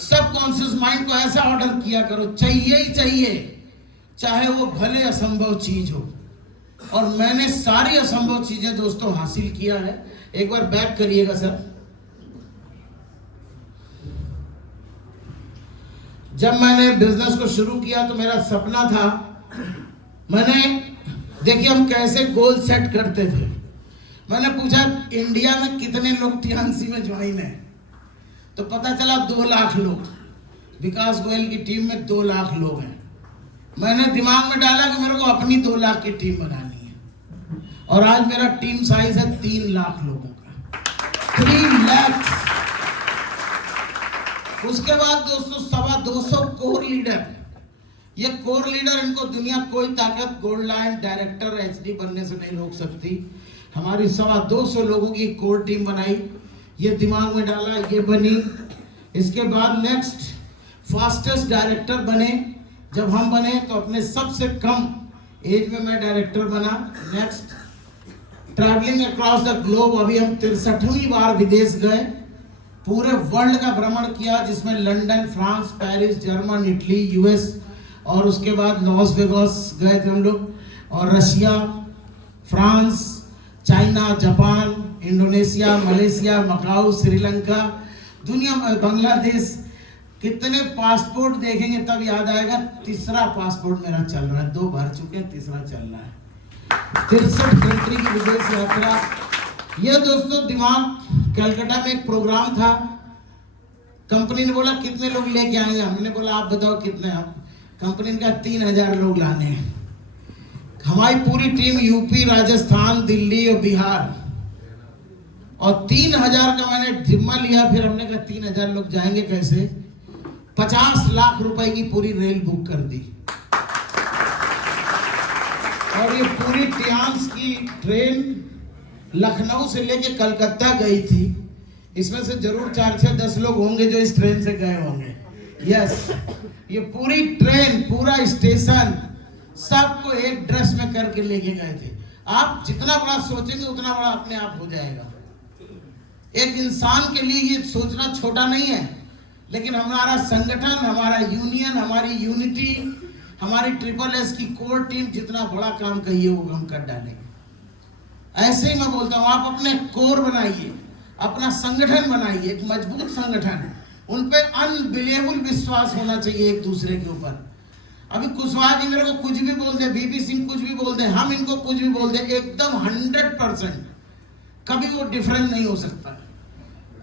सबकॉन्शियस माइंड को ऐसा ऑर्डर किया करो, चाहिए ही चाहिए, चाहे वो भले असंभव चीज हो। और मैंने सारी असंभव चीजें दोस्तों हासिल किया है। एक बार बैक करिएगा सर। जब मैंने बिजनेस को शुरू किया तो मेरा सपना था, मैंने देखिए हम कैसे गोल सेट करते थे। मैंने पूछा इंडिया में कितने लोग टीएनसी में ज्वाइन है, तो पता चला 2 लाख लोग। विकास गोयल की टीम में 2 लाख लोग हैं। मैंने दिमाग में डाला कि मेरे को अपनी 2 लाख की टीम बनानी है, और आज मेरा टीम साइज है 3 लाख लोगों का, 3 लाख। उसके बाद दोस्तों 225 कोर लीडर। ये कोर लीडर, इनको दुनिया कोई ताकत गोल्ड लाइन डायरेक्टर एचडी बनने से नहीं रोक सकती। हमारी 225 लोगों की कोर टीम बनाई, ये दिमाग में डाला, ये बनी। इसके बाद नेक्स्ट फास्टेस्ट डायरेक्टर बने। जब हम बने तो अपने सबसे कम एज में मैं डायरेक्टर बना। Next travelling across the globe, अभी हम 63वीं बार विदेश गए, पूरे वर्ल्ड का भ्रमण किया, जिसमें London, France, Paris, German, Italy, US, और उसके बाद लॉस वेगास गए थे हम लोग, और Russia, France, China, Japan, Indonesia, Malaysia, Macau, Sri Lanka, दुनिया में बांग्लादेश। कितने पासपोर्ट देखेंगे तब याद आएगा, 3रा पासपोर्ट मेरा चल रहा है, 2 भर चुके हैं, 3रा चल रहा है। 63 कंट्री की विदेश यात्रा। ये दोस्तों दिमाग, कलकत्ता में एक प्रोग्राम था, कंपनी ने बोला कितने लोग लेके आएंगे, हमने बोला आप बताओ कितने। हम कंपनी ने कहा 3000 लोग लाने हैं। हमारी पूरी टीम यूपी, राजस्थान, दिल्ली और बिहार, और 3000 का मैंने जिम्मा लिया। फिर हमने कहा 3000 लोग जाएंगे कैसे, 50 लाख रुपए की पूरी रेल बुक कर दी, और ये पूरी टियांस की ट्रेन लखनऊ से लेके कलकत्ता गई थी। इसमें से जरूर 4-10 लोग होंगे जो इस ट्रेन से गए होंगे। यस, ये पूरी ट्रेन, पूरा स्टेशन, सबको एक ड्रेस में करके लेके गए थे। आप जितना बड़ा सोचेंगे उतना बड़ा अपने आप हो जाएगा। एक इंसान के लिए ये सोचना छोटा नहीं है, लेकिन हमारा संगठन, हमारा यूनियन, हमारी यूनिटी, हमारी SSS की कोर टीम जितना बड़ा काम कहिए वो हम कर डालेंगे। ऐसे ही मैं बोलता हूँ, आप अपने कोर बनाइए, अपना संगठन बनाइए, एक मजबूत संगठन। उन पे अनबिलीवेबल विश्वास होना चाहिए एक दूसरे के ऊपर। अभी कुशवाहा जी मेरे को कुछ भी बोल दे, बीपी सिंह कुछ भी बोल दे, हम इनको कुछ भी बोल दे, एकदम 100% कभी वो डिफरेंस नहीं हो सकता।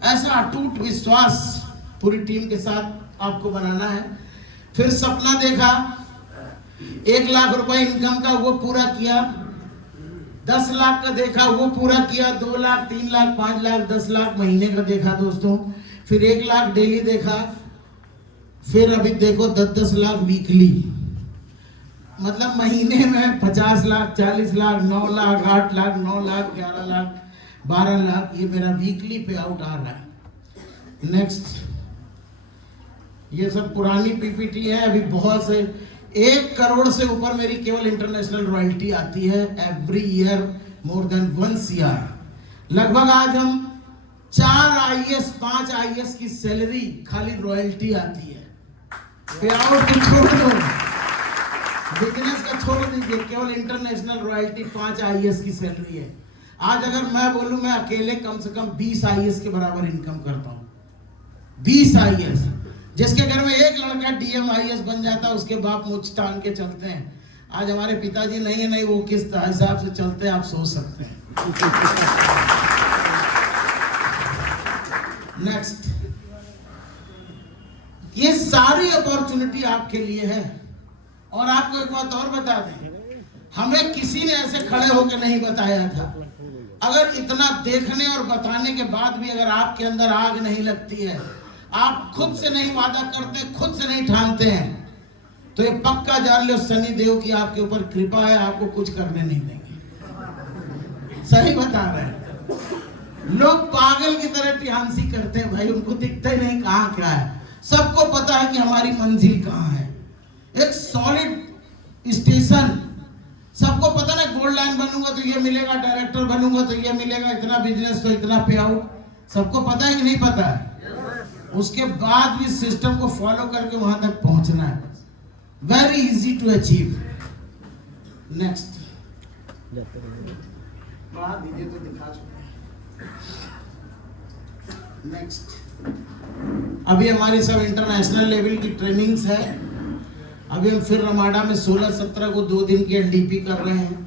ऐसा अटूट विश्वास पूरी टीम के साथ आपको बनाना है। फिर सपना देखा, 1 लाख रुपए इनकम का, वो पूरा किया। 10 लाख का देखा, वो पूरा किया। 2 लाख, 3 लाख, 5 लाख, 10 लाख महीने का देखा दोस्तों। फिर 1 लाख डेली देखा। फिर अभी देखो 10-10 लाख वीकली, मतलब महीने में 50 लाख, 40 लाख, 9 लाख, 8 लाख, 9 लाख, 11 लाख, 12 लाख, ये मेरा वीकली पे आउट आ रहा है। नेक्स्ट, ये सब पुरानी पीपीटी है। अभी बहुत से 1 करोड़ से ऊपर मेरी केवल इंटरनेशनल रॉयल्टी आती है every year, more than 1 CR। लगभग आज हम 4 IAS, 5 IAS की सैलरी खाली रॉयल्टी आती है। पे आउट को छोड़ दो, बिजनेस का छोड़ दीजिए, केवल इंटरनेशनल रॉयल्टी 5 IAS की सैलरी है। आज अगर मैं बोलूं, मैं अकेले कम से कम 20 IAS के बराबर इनकम करता हूं। 20 IAS, जिसके घर में एक लड़का DM IAS बन जाता है, उसके बाप मुझ टांग के चलते हैं। आज हमारे पिताजी नहीं है, नहीं वो किस हिसाब से चलते हैं आप सोच सकते हैं। नेक्स्ट, ये सारी अपॉर्चुनिटी आपके लिए है। और आपको एक बात और बता दें, हमें किसी ने ऐसे खड़े होकर नहीं बताया था। अगर इतना देखने और बताने के बाद भी अगर आपके अंदर आग नहीं लगती है, आप खुद से नहीं वादा करते, खुद से नहीं ठानते हैं, तो ये पक्का जान लो शनि देव की आपके ऊपर कृपा है, आपको कुछ करने नहीं देंगे। सही बता रहे हैं। लोग पागल की तरह टिहांसी करते हैं भाई, उनको दिखता ही नहीं कहाँ क्या है। सबको पता है कि हमारी मंजिल कहाँ है। एक सॉलिड स्टेशन, सबको पता ना, गोल्ड लाइन बनूंगा तो ये मिलेगा, डायरेक्टर बनूंगा तो ये मिलेगा, इतना बिजनेस तो इतना पे आउट, सबको पता है कि नहीं पता है। उसके बाद भी सिस्टम को फॉलो करके वहां तक पहुंचना है। Very easy to achieve. Next, बढ़ा दीजिए तो दिखा चुके। नेक्स्ट, अभी हमारी सब इंटरनेशनल लेवल की ट्रेनिंग्स है। अभी हम फिर रमाडा में 16-17 को 2 दिन की LDP कर रहे हैं।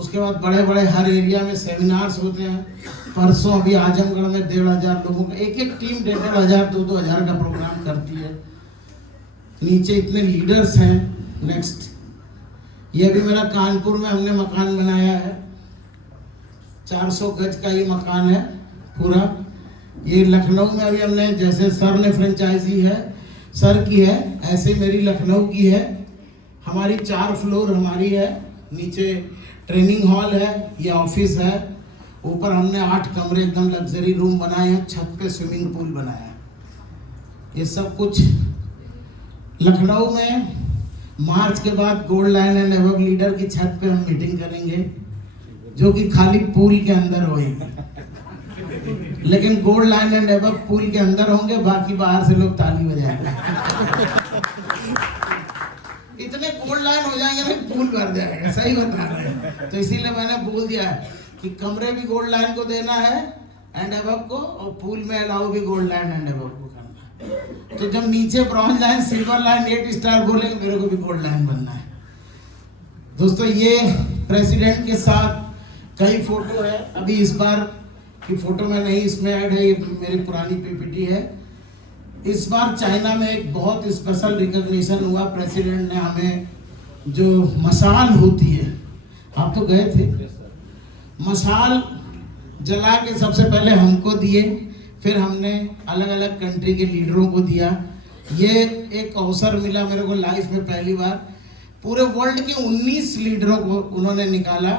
उसके बाद बड़े बड़े हर एरिया में सेमिनार्स होते हैं। परसों अभी आजमगढ़ में 1,500 लोगों का एक टीम 1,500 2,000 का प्रोग्राम करती है। नीचे इतने लीडर्स हैं। नेक्स्ट, ये भी मेरा कानपुर में हमने मकान बनाया है, 400 गज का ये मकान है पूरा। ये लखनऊ में अभी हमने, जैसे सर ने फ्रेंचाइजी है सर की है, ऐसे मेरी लखनऊ की है। हमारी 4 फ्लोर हमारी है, नीचे ट्रेनिंग हॉल है, ये ऑफिस है, ऊपर हमने 8 कमरे एकदम लग्जरी रूम बनाए हैं, छत पे स्विमिंग पूल बनाया है। ये सब कुछ लखनऊ में मार्च के बाद gold line and above leader की छत पे हम मीटिंग करेंगे, जो कि खाली पूल के अंदर होएगी, लेकिन gold line and above pool के अंदर होंगे, बाकी बाहर से लोग ताली बजाएंगे। इतने गोल्ड लाइन हो जाएंगे ना, पूल भर जाएगा। सही बता रहे हैं। तो इसीलिए मैंने बोल दिया है कि कमरे भी गोल्ड लाइन को देना है एंड एबव को, और पूल में अलाउ भी गोल्ड लाइन एंड एबव को करना है। तो जब नीचे bronze line, silver line, 8 star बोलेंगे, मेरे को भी गोल्ड लाइन बनना है। दोस्तों, ये प्रेसिडेंट के साथ कई फोटो है। अभी इस बार की फोटो में नहीं, इसमें ऐड है, ये मेरी पुरानी पीपीटी है। इस बार चाइना में एक बहुत स्पेशल रिकॉग्निशन हुआ। प्रेसिडेंट ने हमें, जो मशाल होती है, आप तो गए थे, मशाल जला के सबसे पहले हमको दिए, फिर हमने अलग अलग कंट्री के लीडरों को दिया। ये एक अवसर मिला मेरे को लाइफ में पहली बार। पूरे वर्ल्ड के 19 लीडरों को उन्होंने निकाला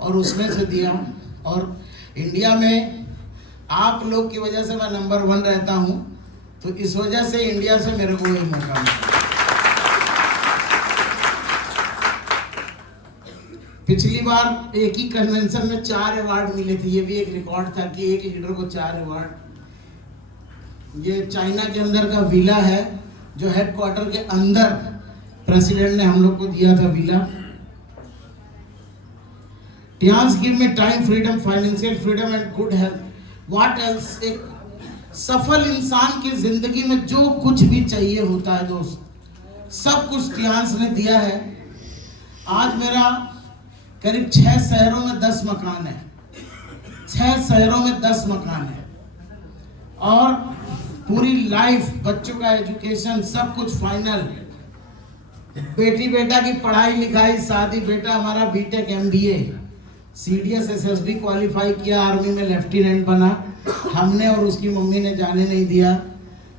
और उसमें से दिया। और इंडिया में आप लोग की वजह से मैं नंबर 1 रहता हूँ, तो इस वजह से इंडिया से मेरे को ये मौका मिला। पिछली बार एक ही कन्वेंशन में 4 अवार्ड मिले थे। ये भी एक रिकॉर्ड था कि एक लीडर को 4 अवार्ड। ये चाइना के अंदर का विला है, जो हेडक्वार्टर के अंदर प्रेसिडेंट ने हम लोग को दिया था villa. Tiens give me time freedom, financial freedom and good health. What else? एक सफल इंसान की जिंदगी में जो कुछ भी चाहिए होता है दोस्त, सब कुछ टियान्स ने दिया है। आज मेरा करीब 6 शहरों में 10 मकान है, 6 शहरों में 10 मकान है, और पूरी लाइफ, बच्चों का एजुकेशन, सब कुछ फाइनल। बेटी बेटा की पढ़ाई लिखाई, शादी, बेटा हमारा BTech MBA, CDS SSB qualify किया, आर्मी में लेफ्टिनेंट बना, हमने और उसकी मम्मी ने जाने नहीं दिया।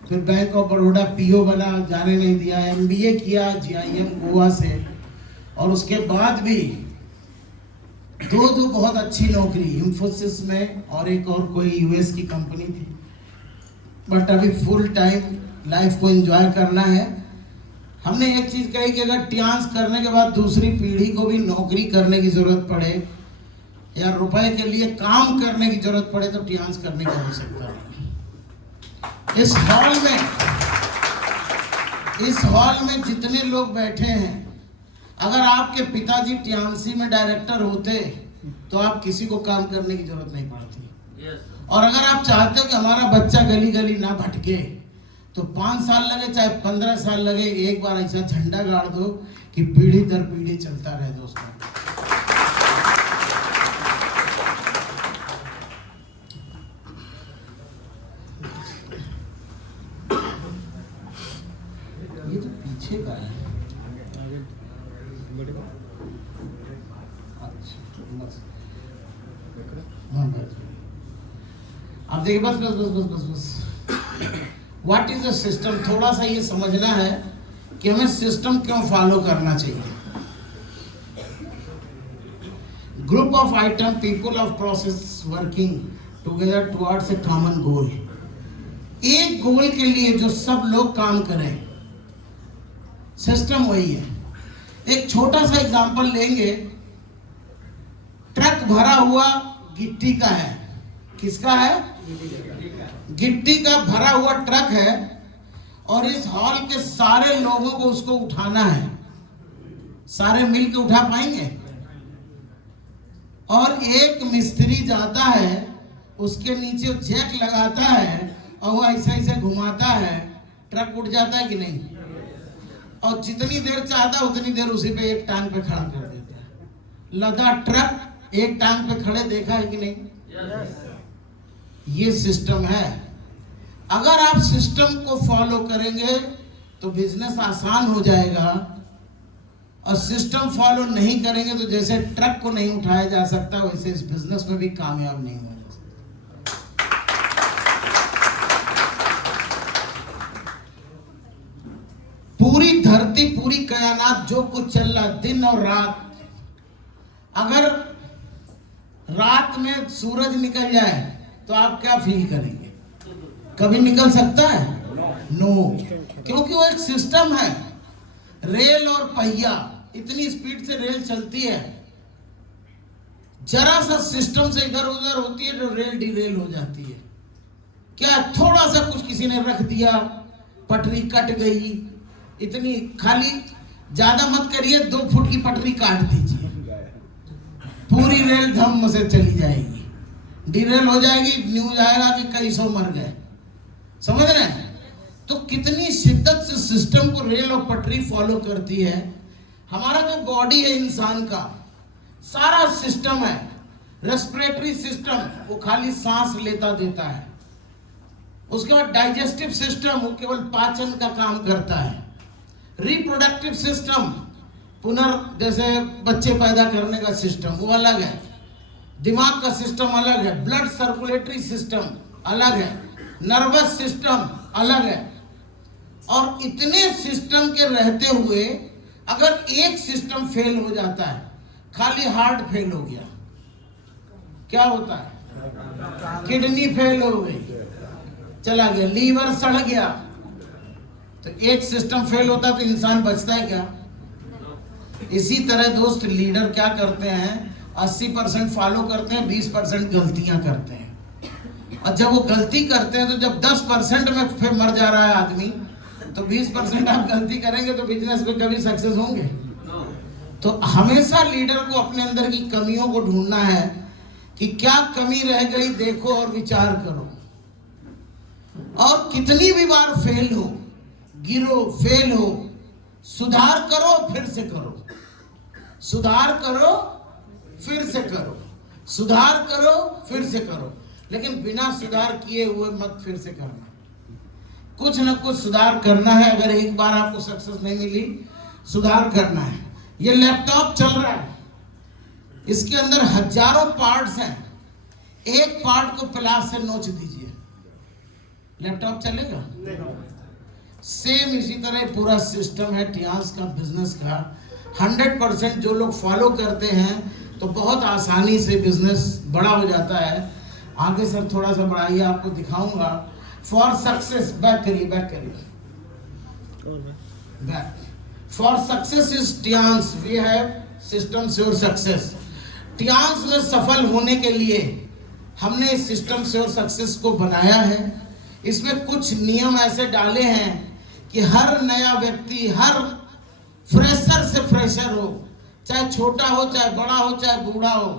फिर बैंक ऑफ बड़ौदा PO बना, जाने नहीं दिया। MBA किया GIM गोवा से, और उसके बाद भी दो बहुत अच्छी नौकरी, इंफोसिस में, और एक और कोई US की कंपनी थी। बट अभी फुल टाइम लाइफ को एंजॉय करना है। हमने एक चीज कही कि अगर टियान्स करने के बाद दूसरी पीढ़ी को भी नौकरी करने की जरूरत पड़े या रुपए के लिए काम करने की जरूरत पड़े, तो टियान्स करने की आवश्यकता है। इस हॉल में जितने लोग बैठे हैं, अगर आपके पिताजी टियान्सी में डायरेक्टर होते तो आप किसी को काम करने की जरूरत नहीं पड़ती। और अगर आप चाहते हो कि हमारा बच्चा गली गली ना भटके, तो 5 साल लगे चाहे 15 साल लगे, एक बार ऐसा झंडा गाड़ दो कि पीढ़ी दर पीढ़ी चलता रहे। दोस्तों, ये तो पीछे का है। आप देखिए, बस बस बस बस बस बस व्हाट इज द सिस्टम। थोड़ा सा ये समझना है कि हमें सिस्टम क्यों फॉलो करना चाहिए। Group of item, people of process working together towards a common goal. एक गोल के लिए जो सब लोग काम करें, सिस्टम वही है। एक छोटा सा एग्जांपल लेंगे। ट्रक भरा हुआ गिट्टी का है। किसका है? गिट्टी का भरा हुआ ट्रक है, और इस हॉल के सारे लोगों को उसको उठाना है। सारे मिलकर उठा पाएंगे? और एक मिस्त्री जाता है, उसके नीचे जैक लगाता है, और वो ऐसे ऐसे घुमाता है, ट्रक उठ जाता है कि नहीं? और जितनी देर चाहता है उतनी देर उसी पे एक टांग पे खड़ा कर देता है। लदा ट्रक एक टांग पे खड़े देखा है कि नहीं? ये सिस्टम है। अगर आप सिस्टम को फॉलो करेंगे तो बिजनेस आसान हो जाएगा, और सिस्टम फॉलो नहीं करेंगे तो जैसे ट्रक को नहीं उठाया जा सकता वैसे इस बिजनेस में भी कामयाब नहीं हो जा सकता। पूरी धरती, पूरी कायनात, जो कुछ चल रहा दिन और रात, अगर रात में सूरज निकल जाए तो आप क्या फील करेंगे? कभी निकल सकता है? नो, क्योंकि वो एक सिस्टम है। रेल और पहिया, इतनी स्पीड से रेल चलती है, जरा सा सिस्टम से इधर उधर होती है तो रेल डिरेल हो जाती है। क्या थोड़ा सा कुछ किसी ने रख दिया, पटरी कट गई, इतनी खाली ज्यादा मत करिए, 2 फुट की पटरी काट दीजिए, पूरी रेल धम से चली जाएगी, डिरेल हो जाएगी, न्यूज आएगा कि कई 100 मर गए। समझ रहे हैं? तो कितनी शिद्दत से सिस्टम को रेल और पटरी फॉलो करती है। हमारा जो बॉडी है इंसान का, सारा सिस्टम है। रेस्पिरेटरी सिस्टम, वो खाली सांस लेता देता है। उसके बाद डाइजेस्टिव सिस्टम, वो केवल पाचन का काम करता है। रिप्रोडक्टिव सिस्टम, जैसे बच्चे पैदा करने का सिस्टम, वो अलग है। दिमाग का सिस्टम अलग है। ब्लड सर्कुलेटरी सिस्टम अलग है। नर्वस सिस्टम अलग है। और इतने सिस्टम के रहते हुए अगर एक सिस्टम फेल हो जाता है, खाली हार्ट फेल हो गया, क्या होता है? किडनी फेल हो गई, चला गया, लीवर सड़ गया, तो एक सिस्टम फेल होता है तो इंसान बचता है क्या? इसी तरह दोस्त, लीडर क्या करते हैं? 80% फॉलो करते हैं, 20% गलतियां करते हैं। और जब वो गलती करते हैं तो जब 10% में फिर मर जा रहा है आदमी, तो 20% आप गलती करेंगे तो बिजनेस में कभी सक्सेस होंगे? तो हमेशा लीडर को अपने अंदर की कमियों को ढूंढना है कि क्या कमी रह गई, देखो और विचार करो। और कितनी भी बार फेल हो, गिरो, फेल हो, सुधार करो, फिर से करो, सुधार करो, फिर से करो, सुधार करो, फिर से करो। लेकिन बिना सुधार किए हुए मत फिर से करना। कुछ न कुछ सुधार करना है। अगर एक बार आपको सक्सेस नहीं मिली, सुधार करना है। ये लैपटॉप चल रहा है, इसके अंदर हजारों पार्ट्स हैं, एक पार्ट को प्लास से नोच दीजिए, लैपटॉप चलेगा? सेम इसी तरह पूरा सिस्टम है टियांस का, बिजनेस का। 100% जो लोग फॉलो करते हैं तो बहुत आसानी से बिजनेस बड़ा हो जाता है। आगे सर थोड़ा सा बढ़ाइए, आपको दिखाऊंगा। फॉर सक्सेस, बैक करिए, बैक करिए, back. For success is Tiens, we have system sure success. Tiens में सफल होने के लिए हमने इस सिस्टम श्योर सक्सेस को बनाया है। इसमें कुछ नियम ऐसे डाले हैं कि हर नया व्यक्ति, हर फ्रेशर से फ्रेशर हो, चाहे छोटा हो, चाहे बड़ा हो, चाहे बूढ़ा हो,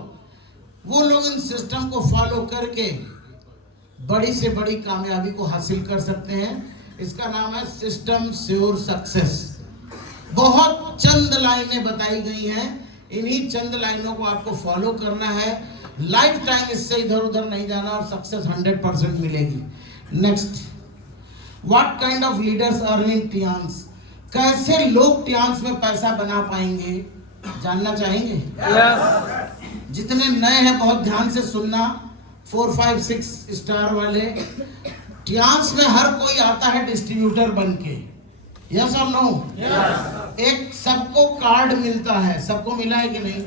वो लोग इन सिस्टम को फॉलो करके बड़ी से बड़ी कामयाबी को हासिल कर सकते हैं। इसका नाम है सिस्टम श्योर सक्सेस। बहुत चंद लाइनें बताई गई हैं, इन्हीं चंद लाइनों को आपको फॉलो करना है। लाइफ टाइम इससे इधर उधर नहीं जाना और सक्सेस 100% मिलेगी। Next, what kind of leaders earn in Tiens? कैसे लोग टियांस में पैसा बना पाएंगे, जानना चाहेंगे? जितने नए हैं बहुत ध्यान से सुनना। 4, 5, 6 स्टार वाले, टियांस में हर कोई आता है डिस्ट्रीब्यूटर बन के, यस और नो? एक सबको कार्ड मिलता है, सबको मिला है कि नहीं?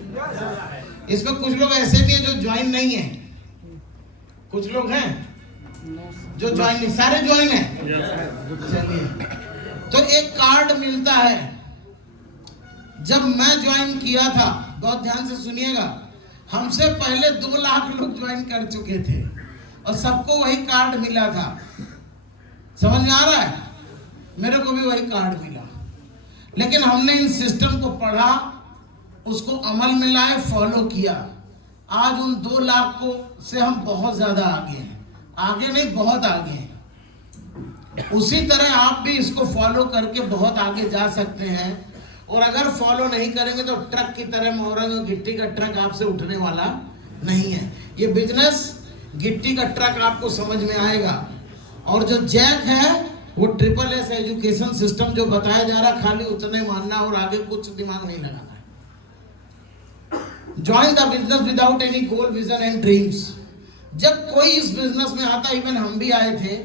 इसमें कुछ लोग ऐसे भी हैं जो ज्वाइन नहीं है, कुछ लोग हैं जो ज्वाइन नहीं, सारे ज्वाइन हैं? चलिए, तो एक कार्ड मिलता है। जब मैं ज्वाइन किया था, बहुत ध्यान से सुनिएगा, हमसे पहले 2 लाख लोग ज्वाइन कर चुके थे और सबको वही कार्ड मिला था। समझ में आ रहा है? मेरे को भी वही कार्ड मिला, लेकिन हमने इन सिस्टम को पढ़ा, उसको अमल में लाए, फॉलो किया। आज उन 2 लाख को से हम बहुत ज्यादा आगे हैं, आगे नहीं बहुत आगे हैं। उसी तरह आप भी इसको फॉलो करके बहुत आगे जा सकते हैं और अगर फॉलो नहीं करेंगे तो ट्रक की तरह मोरंग गिट्टी का ट्रक आपसे उठने वाला नहीं है। ये बिजनेस गिट्टी का ट्रक आपको समझ में आएगा। और जो जैक है वो SSS एजुकेशन सिस्टम जो बताया जा रहा, खाली उतने मानना और आगे कुछ दिमाग नहीं लगाना है। Join the business without any goal, vision and dreams. जब कोई इस बिजनेस में आता, इवन हम भी आए थे,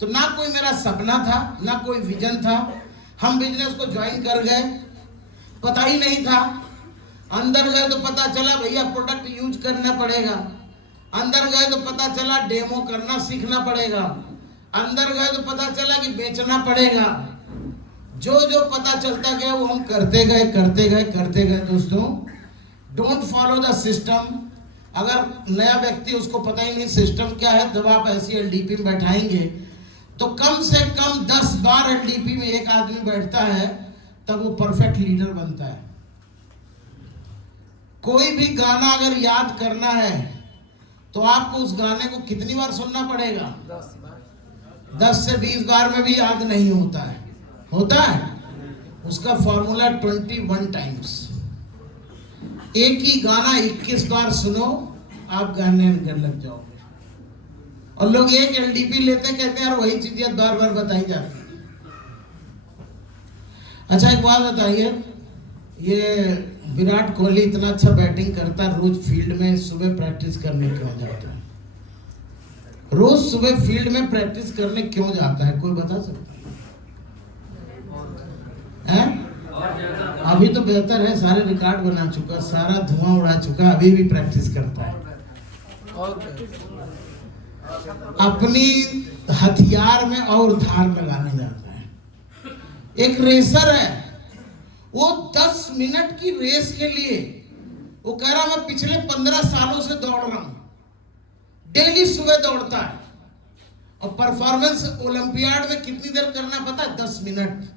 तो ना कोई मेरा सपना था ना कोई विजन था। हम बिजनेस को ज्वाइन कर गए, पता ही नहीं था। अंदर गए तो पता चला भैया प्रोडक्ट यूज करना पड़ेगा। अंदर गए तो पता चला डेमो करना सीखना पड़ेगा। अंदर गए तो पता चला कि बेचना पड़ेगा। जो जो पता चलता गया वो हम करते गए। दोस्तों, डोंट फॉलो द सिस्टम। अगर नया व्यक्ति, उसको पता ही नहीं सिस्टम क्या है, जब आप ऐसी LDP में बैठाएंगे तो कम से कम 10 बार LDP में एक आदमी बैठता है, तब वो परफेक्ट लीडर बनता है। कोई भी गाना अगर याद करना है तो आपको उस गाने को कितनी बार सुनना पड़ेगा? 10 से 20 बार में भी याद नहीं होता है। उसका फॉर्मूला 21 टाइम्स। एक ही गाना 21 बार सुनो, आप गाने कर लग जाओगे। और लोग एक LDP लेते कहते हैं यार वही चीजें बार बार बताई जाती है। अच्छा, एक बात बताइए, ये विराट कोहली इतना अच्छा बैटिंग करता है, रोज फील्ड में सुबह प्रैक्टिस करने क्यों जाता है? रोज सुबह फील्ड में प्रैक्टिस करने क्यों जाता है? कोई बता सकता है? अभी तो बेहतर है, सारे रिकॉर्ड बना चुका, सारा धुआं उड़ा चुका, अभी भी प्रैक्टिस करता है। अपनी हथियार में और धार लगाने जाता है। एक रेसर है, वो 10 मिनट की रेस के लिए वो कह रहा मैं पिछले 15 सालों से दौड़ रहा हूं। डेली सुबह दौड़ता है और परफॉर्मेंस ओलंपियाड में कितनी देर करना पता है? 10 मिनट।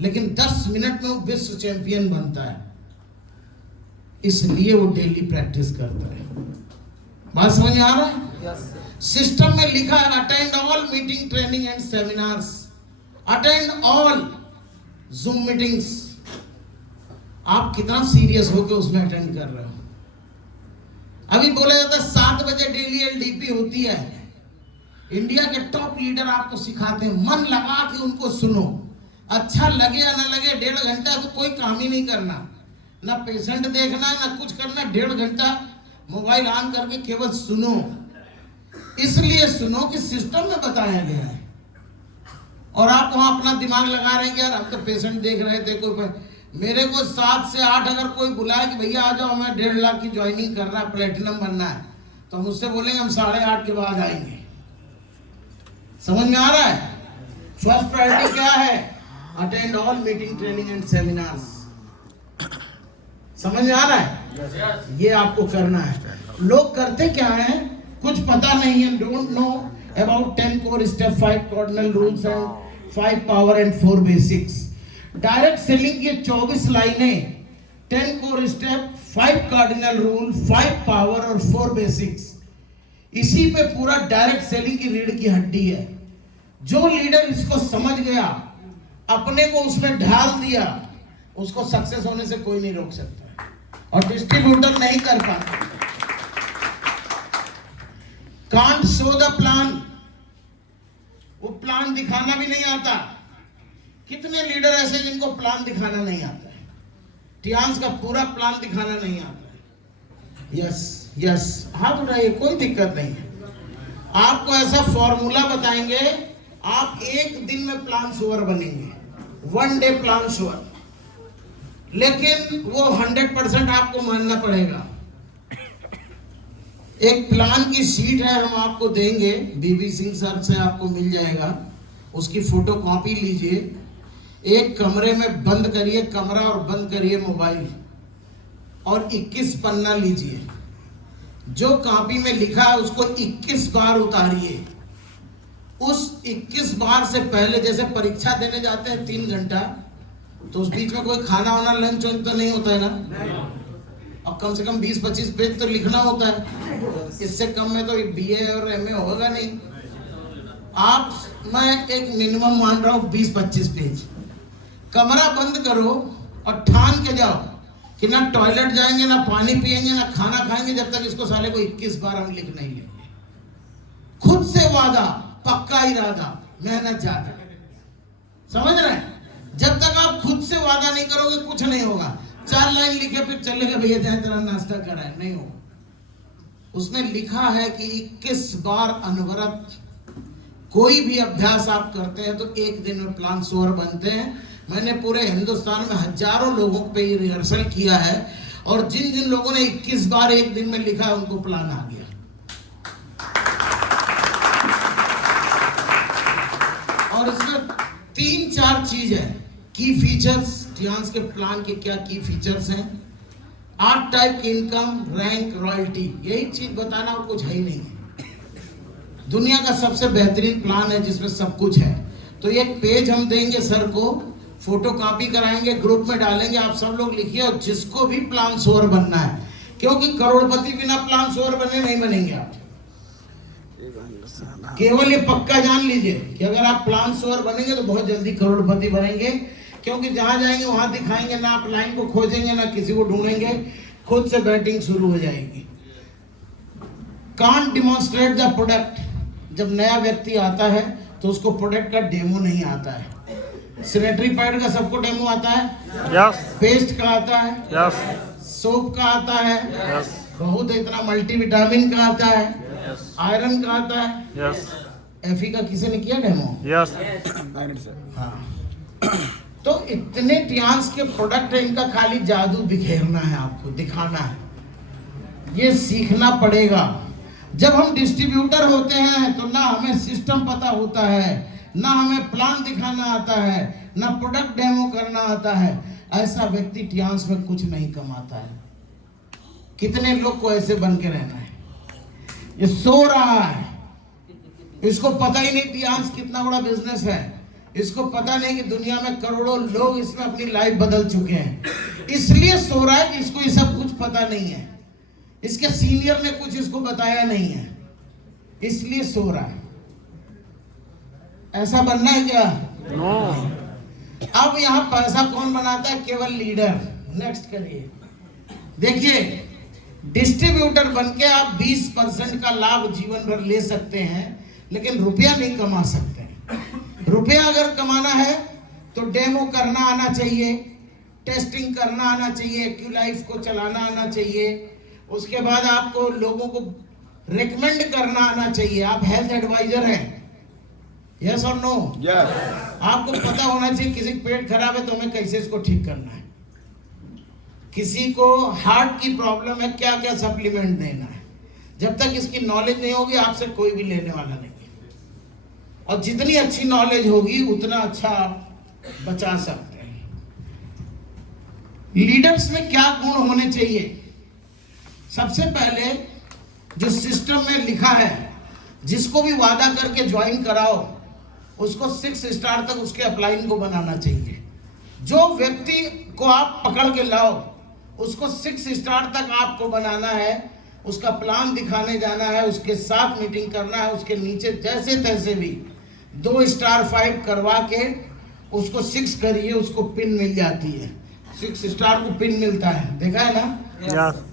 लेकिन 10 मिनट में वो विश्व चैंपियन बनता है, इसलिए वो डेली प्रैक्टिस करता है। बात समझ में आ रहा है? सिस्टम में लिखा है attend all meeting, training and seminars, attend all zoom meetings. आप कितना सीरियस होकर उसमें अटेंड कर रहे हो? अभी बोला जाता है 7 बजे डेली LDP होती है। इंडिया के टॉप लीडर आपको सिखाते हैं, मन लगा के उनको सुनो। अच्छा लगे या ना लगे, 1.5 घंटा तो कोई काम ही नहीं करना, ना पेशेंट देखना ना कुछ करना। 1.5 घंटा मोबाइल ऑन करके केवल सुनो। इसलिए सुनो कि सिस्टम में बताया गया है, और आप वहां अपना दिमाग लगा रहे हैं कि यार हम तो पेशेंट देख रहे थे। कोई मेरे को 7 से 8 अगर कोई बुलाए कि भैया आ जाओ, मैं 1.5 लाख की ज्वाइनिंग करना है, प्लेटिनम बनना है, तो मुझसे बोलेंगे हम 8:30 के बाद आएंगे। समझ में आ रहा है? फर्स्ट प्रायोरिटी क्या है? Attend all meeting, training and seminars. समझ में आ रहा है? ये आपको करना है। लोग करते क्या है, कुछ पता नहीं है, don't know about 10 core step, 5 cardinal rules and 5 power and 4 basics. Direct selling की 24 लाइनें, 10 core step, 5 cardinal rule, 5 power और 4 बेसिक्स, इसी पे पूरा डायरेक्ट सेलिंग की रीढ़ की हड्डी है। जो लीडर इसको समझ गया, अपने को उसमें ढाल दिया, उसको सक्सेस होने से कोई नहीं रोक सकता, और डिस्ट्रीब्यूटर नहीं कर पाता। कांट शो द प्लान, वो प्लान दिखाना भी नहीं आता। कितने लीडर ऐसे जिनको प्लान दिखाना नहीं आता है? टियांस का पूरा प्लान दिखाना नहीं आता है। यस, हाथ उठाइए, कोई दिक्कत नहीं है। आपको ऐसा फॉर्मूला बताएंगे, आप 1 दिन में प्लान श्योर बनेंगे, 1 डे प्लान श्योर। लेकिन वो 100% आपको मानना पड़ेगा। एक प्लान की शीट है, हम आपको देंगे, बीबी सिंह सर से आपको मिल जाएगा, उसकी फोटो कॉपी लीजिए, एक कमरे में बंद करिए कमरा और बंद करिए मोबाइल, और 21 पन्ना लीजिए। जो कॉपी में लिखा है उसको 21 बार उतारिए। उस 21 बार से पहले, जैसे परीक्षा देने जाते हैं 3 घंटा, तो उस बीच में कोई खाना वाना लंच तो नहीं होता है ना? अब कम से कम 20-25 पेज तो लिखना होता है। इससे कम में तो BA और MA होगा नहीं। मैं एक मिनिमम मान रहा हूँ 20-25 पेज। कमरा बंद करो, और ठान के जाओ कि ना टॉयलेट जाएंगे, ना पानी पिएंगे, ना खाना खाएंगे जब तक इसको साले को 21 बार हम लिख नहीं लेंगे। खुद से वादा, पक्का इरादा, मेहनत ज्यादा। समझ रहे हैं? जब तक आप खुद से वादा नहीं करोगे कुछ नहीं होगा। 4 लाइन लिखे फिर चलेगा भैया जाए तेरा नाश्ता कराए, नहीं होगा। उसने लिखा है कि 21 बार अनवरत कोई भी अभ्यास आप करते हैं तो एक दिन में प्लान स्वर बनते हैं। मैंने पूरे हिंदुस्तान में हजारों लोगों पे ये रिहर्सल किया है और जिन जिन लोगों ने 21 बार एक दिन में लिखा उनको प्लान आ गया। और इसमें 3-4 चीज है की फीचर्स। टियांस के प्लान के क्या की फीचर्स हैं? 8 टाइप की इनकम, रैंक, रॉयल्टी, यही चीज बताना और कुछ है ही नहीं है। दुनिया का सबसे बेहतरीन प्लान है जिसमें सब कुछ है। तो एक पेज हम देंगे सर को, फोटो कॉपी कराएंगे, ग्रुप में डालेंगे, आप सब लोग लिखिए। और जिसको भी प्लान सोर बनना है, क्योंकि करोड़पति बिना प्लान सोर बने नहीं बनेंगे आप। केवल ये पक्का जान लीजिए कि अगर आप प्लान सोर बनेंगे तो बहुत जल्दी करोड़पति बनेंगे, क्योंकि जहां जाएंगे वहां दिखाएंगे ना, आप लाइन को खोजेंगे ना किसी को ढूंढेंगे, खुद से बैटिंग शुरू हो जाएगी। Can't demonstrate the product. जब नया व्यक्ति आता है तो उसको प्रोडक्ट का डेमो नहीं आता है। सैनिटरी पैड का सबको डेमो आता है? यस। पेस्ट का आता है? यस। सोप का आता है? यस। बहुत इतना मल्टीविटामिन का आता है? यस। आयरन का आता है? यस। एफी का किसी ने किया डेमो? यस। हाँ। तो इतने टियांस के प्रोडक्ट है, इनका खाली जादू बिखेरना है, आपको दिखाना है। ये सीखना पड़ेगा। जब हम डिस्ट्रीब्यूटर होते हैं तो ना हमें सिस्टम पता होता है, ना हमें प्लान दिखाना आता है, ना प्रोडक्ट डेमो करना आता है। ऐसा व्यक्ति टियांस में कुछ नहीं कमाता है। कितने लोग को ऐसे बन के रहना है? ये सो रहा है, इसको पता ही नहीं टियांस कितना बड़ा बिजनेस है। इसको पता नहीं कि दुनिया में करोड़ों लोग इसमें अपनी लाइफ बदल चुके हैं। इसलिए सो रहा है कि इसको ये सब कुछ पता नहीं है, इसके सीनियर ने कुछ इसको बताया नहीं है, इसलिए सो रहा है। ऐसा बनना है क्या? नो। अब यहाँ पैसा कौन बनाता है? केवल लीडर। नेक्स्ट करिए। देखिए, डिस्ट्रीब्यूटर बनके आप 20% का लाभ जीवन भर ले सकते हैं, लेकिन रुपया नहीं कमा सकते। रुपया अगर कमाना है तो डेमो करना आना चाहिए, टेस्टिंग करना आना चाहिए, एक्यूलाइफ को चलाना आना चाहिए, उसके बाद आपको लोगों को रिकमेंड करना आना चाहिए। आप हेल्थ एडवाइजर हैं, यस और नो? यस। आपको पता होना चाहिए किसी का पेट खराब है तो हमें कैसे इसको ठीक करना है, किसी को हार्ट की प्रॉब्लम है क्या क्या सप्लीमेंट देना है। जब तक इसकी नॉलेज नहीं होगी आपसे कोई भी लेने वाला नहीं। और जितनी अच्छी नॉलेज होगी उतना अच्छा आप बचा सकते हैं। लीडर्स में क्या गुण होने चाहिए? सबसे पहले जो सिस्टम में लिखा है, जिसको भी वादा करके ज्वाइन कराओ उसको 6 स्टार तक उसके अपलाइन को बनाना चाहिए। जो व्यक्ति को आप पकड़ के लाओ उसको 6 स्टार तक आपको बनाना है, उसका प्लान दिखाने जाना है, उसके साथ मीटिंग करना है, उसके नीचे जैसे तैसे भी 2 स्टार 5 करवा के उसको 6 करिए, उसको पिन मिल जाती है। 6 स्टार को पिन मिलता है, देखा है ना? यस।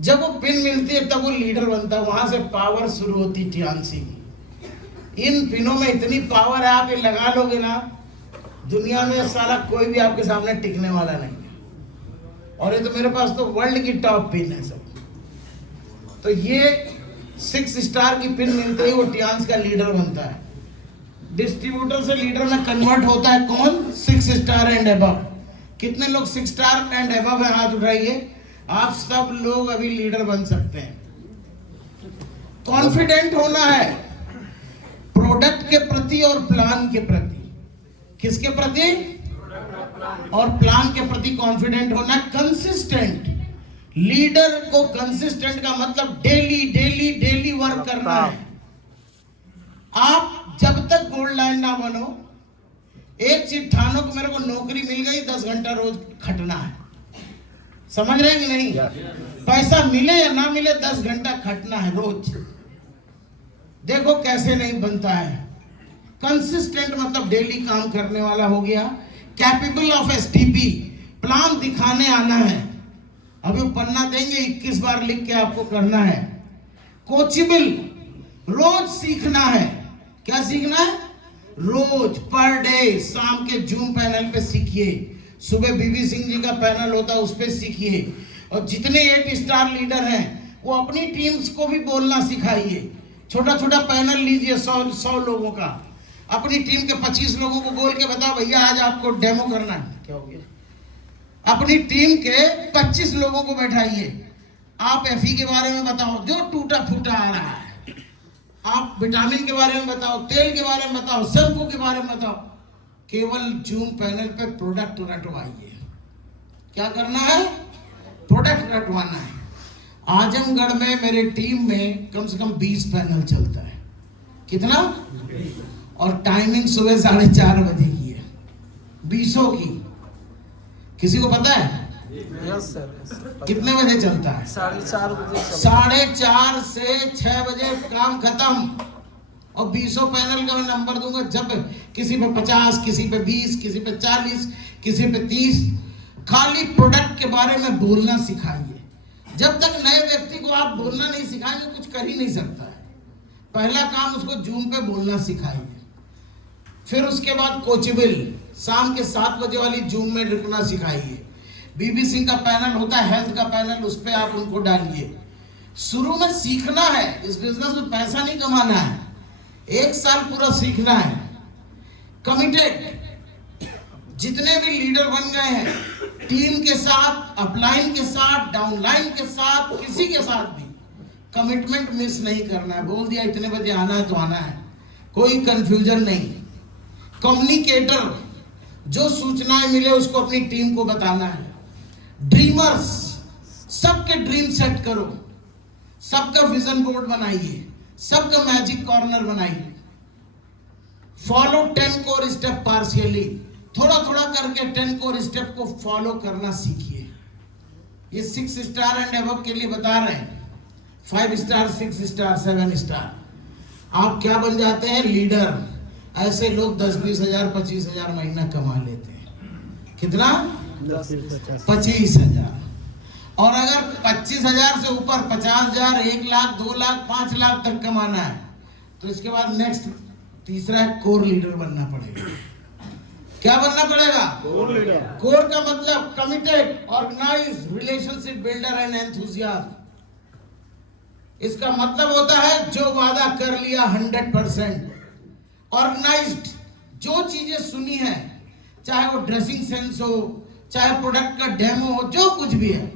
जब वो पिन मिलती है तब वो लीडर बनता है। वहां से पावर शुरू होती टियांसी की। इन पिनों में इतनी पावर है, आप ये लगा लोगे ना, दुनिया में साला कोई भी आपके सामने टिकने वाला नहीं। और ये तो मेरे पास तो वर्ल्ड की टॉप पिन है सब। तो ये 6 स्टार की पिन मिलते ही वो टियांस का लीडर बनता है। डिस्ट्रीब्यूटर से लीडर में कन्वर्ट होता है कौन? 6 स्टार एंड अबव। कितने लोग 6 स्टार एंड अबव है? हाथ उठाइए। आप सब लोग अभी लीडर बन सकते हैं। कॉन्फिडेंट होना है प्रोडक्ट के प्रति और प्लान के प्रति। किसके प्रति? और प्लान के प्रति कॉन्फिडेंट होना। कंसिस्टेंट। लीडर को कंसिस्टेंट का मतलब डेली वर्क करना है। आप जब तक गोल्ड लाइन ना बनो, एक चीज ठानो कि मेरे को नौकरी मिल गई, 10 घंटा रोज खटना है। समझ रहे हैं कि नहीं? पैसा मिले या ना मिले 10 घंटा खटना है रोज। देखो कैसे नहीं बनता है। कंसिस्टेंट मतलब डेली काम करने वाला हो गया। कैपेबल ऑफ एसटीपी, प्लान दिखाने आना है। अभी वो पन्ना देंगे, 21 बार लिख के आपको करना है। कोचेबल, रोज सीखना है। क्या सीखना है? रोज, पर डे। शाम के जूम पैनल पे सीखिए, सुबह बीबी सिंह जी का पैनल होता है उस पे सीखिए। और जितने 8 स्टार लीडर हैं वो अपनी टीम्स को भी बोलना सिखाइए। छोटा छोटा पैनल लीजिए, 100 लोगों का। अपनी टीम के 25 लोगों को बोल के बताओ भैया आज आपको डेमो करना है। क्या हो गया? अपनी टीम के 25 लोगों को बैठाइए, आप एफई के बारे में बताओ जो टूटा फूटा आ रहा है, आप विटामिन के बारे में बताओ, तेल के बारे में बताओ, शैम्पू के बारे में बताओ। केवल जूम पैनल पे प्रोडक्ट रटवाइए। क्या करना है? प्रोडक्ट रटवाना है। आजमगढ़ में मेरे टीम में कम से कम 20 पैनल चलता है। कितना? और टाइमिंग सुबह 4:30 बजे की है, 20 की। किसी को पता है? Yes sir. कितने बजे चलता है? 4:30 बजे। 4:30 से 6 बजे काम खत्म। और 20 पैनल का मैं नंबर दूंगा। जब किसी पे 50, किसी पे 20, किसी पे 40, किसी पे 30। खाली प्रोडक्ट के बारे में बोलना सिखाइए। जब तक नए व्यक्ति को आप बोलना नहीं सिखाएंगे कुछ कर ही नहीं सकता है। पहला काम उसको जूम पे बोलना सिखाइए। फिर उसके बाद कोचेबल, शाम के 7 बजे वाली जूम में रुकना सिखाइए। बीबी सिंह का पैनल होता है, हेल्थ का पैनल, उस पर आप उनको डालिए। शुरू में सीखना है। इस बिजनेस में पैसा नहीं कमाना है, 1 साल पूरा सीखना है। कमिटेड। जितने भी लीडर बन गए हैं, टीम के साथ, अपलाइन के साथ, डाउनलाइन के साथ, किसी के साथ भी कमिटमेंट मिस नहीं करना है। बोल दिया इतने बजे आना है तो आना है, कोई कंफ्यूजन नहीं। कम्युनिकेटर, जो सूचनाएं मिले उसको अपनी टीम को बताना है। ड्रीमर्स, सबके ड्रीम सेट करो, सबका विजन बोर्ड बनाइए, सबका मैजिक कॉर्नर बनाइए। फॉलो 10 कोर स्टेप पार्शियली, थोड़ा थोड़ा करके 10 कोर स्टेप को फॉलो करना सीखिए। ये 6 स्टार एंड अबव के लिए बता रहे हैं, 5 स्टार, 6 स्टार, 7 स्टार। आप क्या बन जाते हैं? लीडर। ऐसे लोग 10-20 हजार, 25 हजार महीना कमा लेते हैं। कितना? 25 हजार। और अगर 25 हजार से ऊपर 50 हजार, 1 लाख, 2 लाख, 5 लाख तक कमाना है तो इसके बाद नेक्स्ट तीसरा है कोर लीडर बनना पड़ेगा। क्या बनना पड़ेगा? Core leader. कोर का मतलब committed, organise, relationship builder and enthusiast. इसका मतलब होता है जो वादा कर लिया 100%। ऑर्गेनाइज्ड, जो चीजें सुनी है, चाहे वो ड्रेसिंग सेंस हो, चाहे प्रोडक्ट का डेमो हो, जो कुछ भी है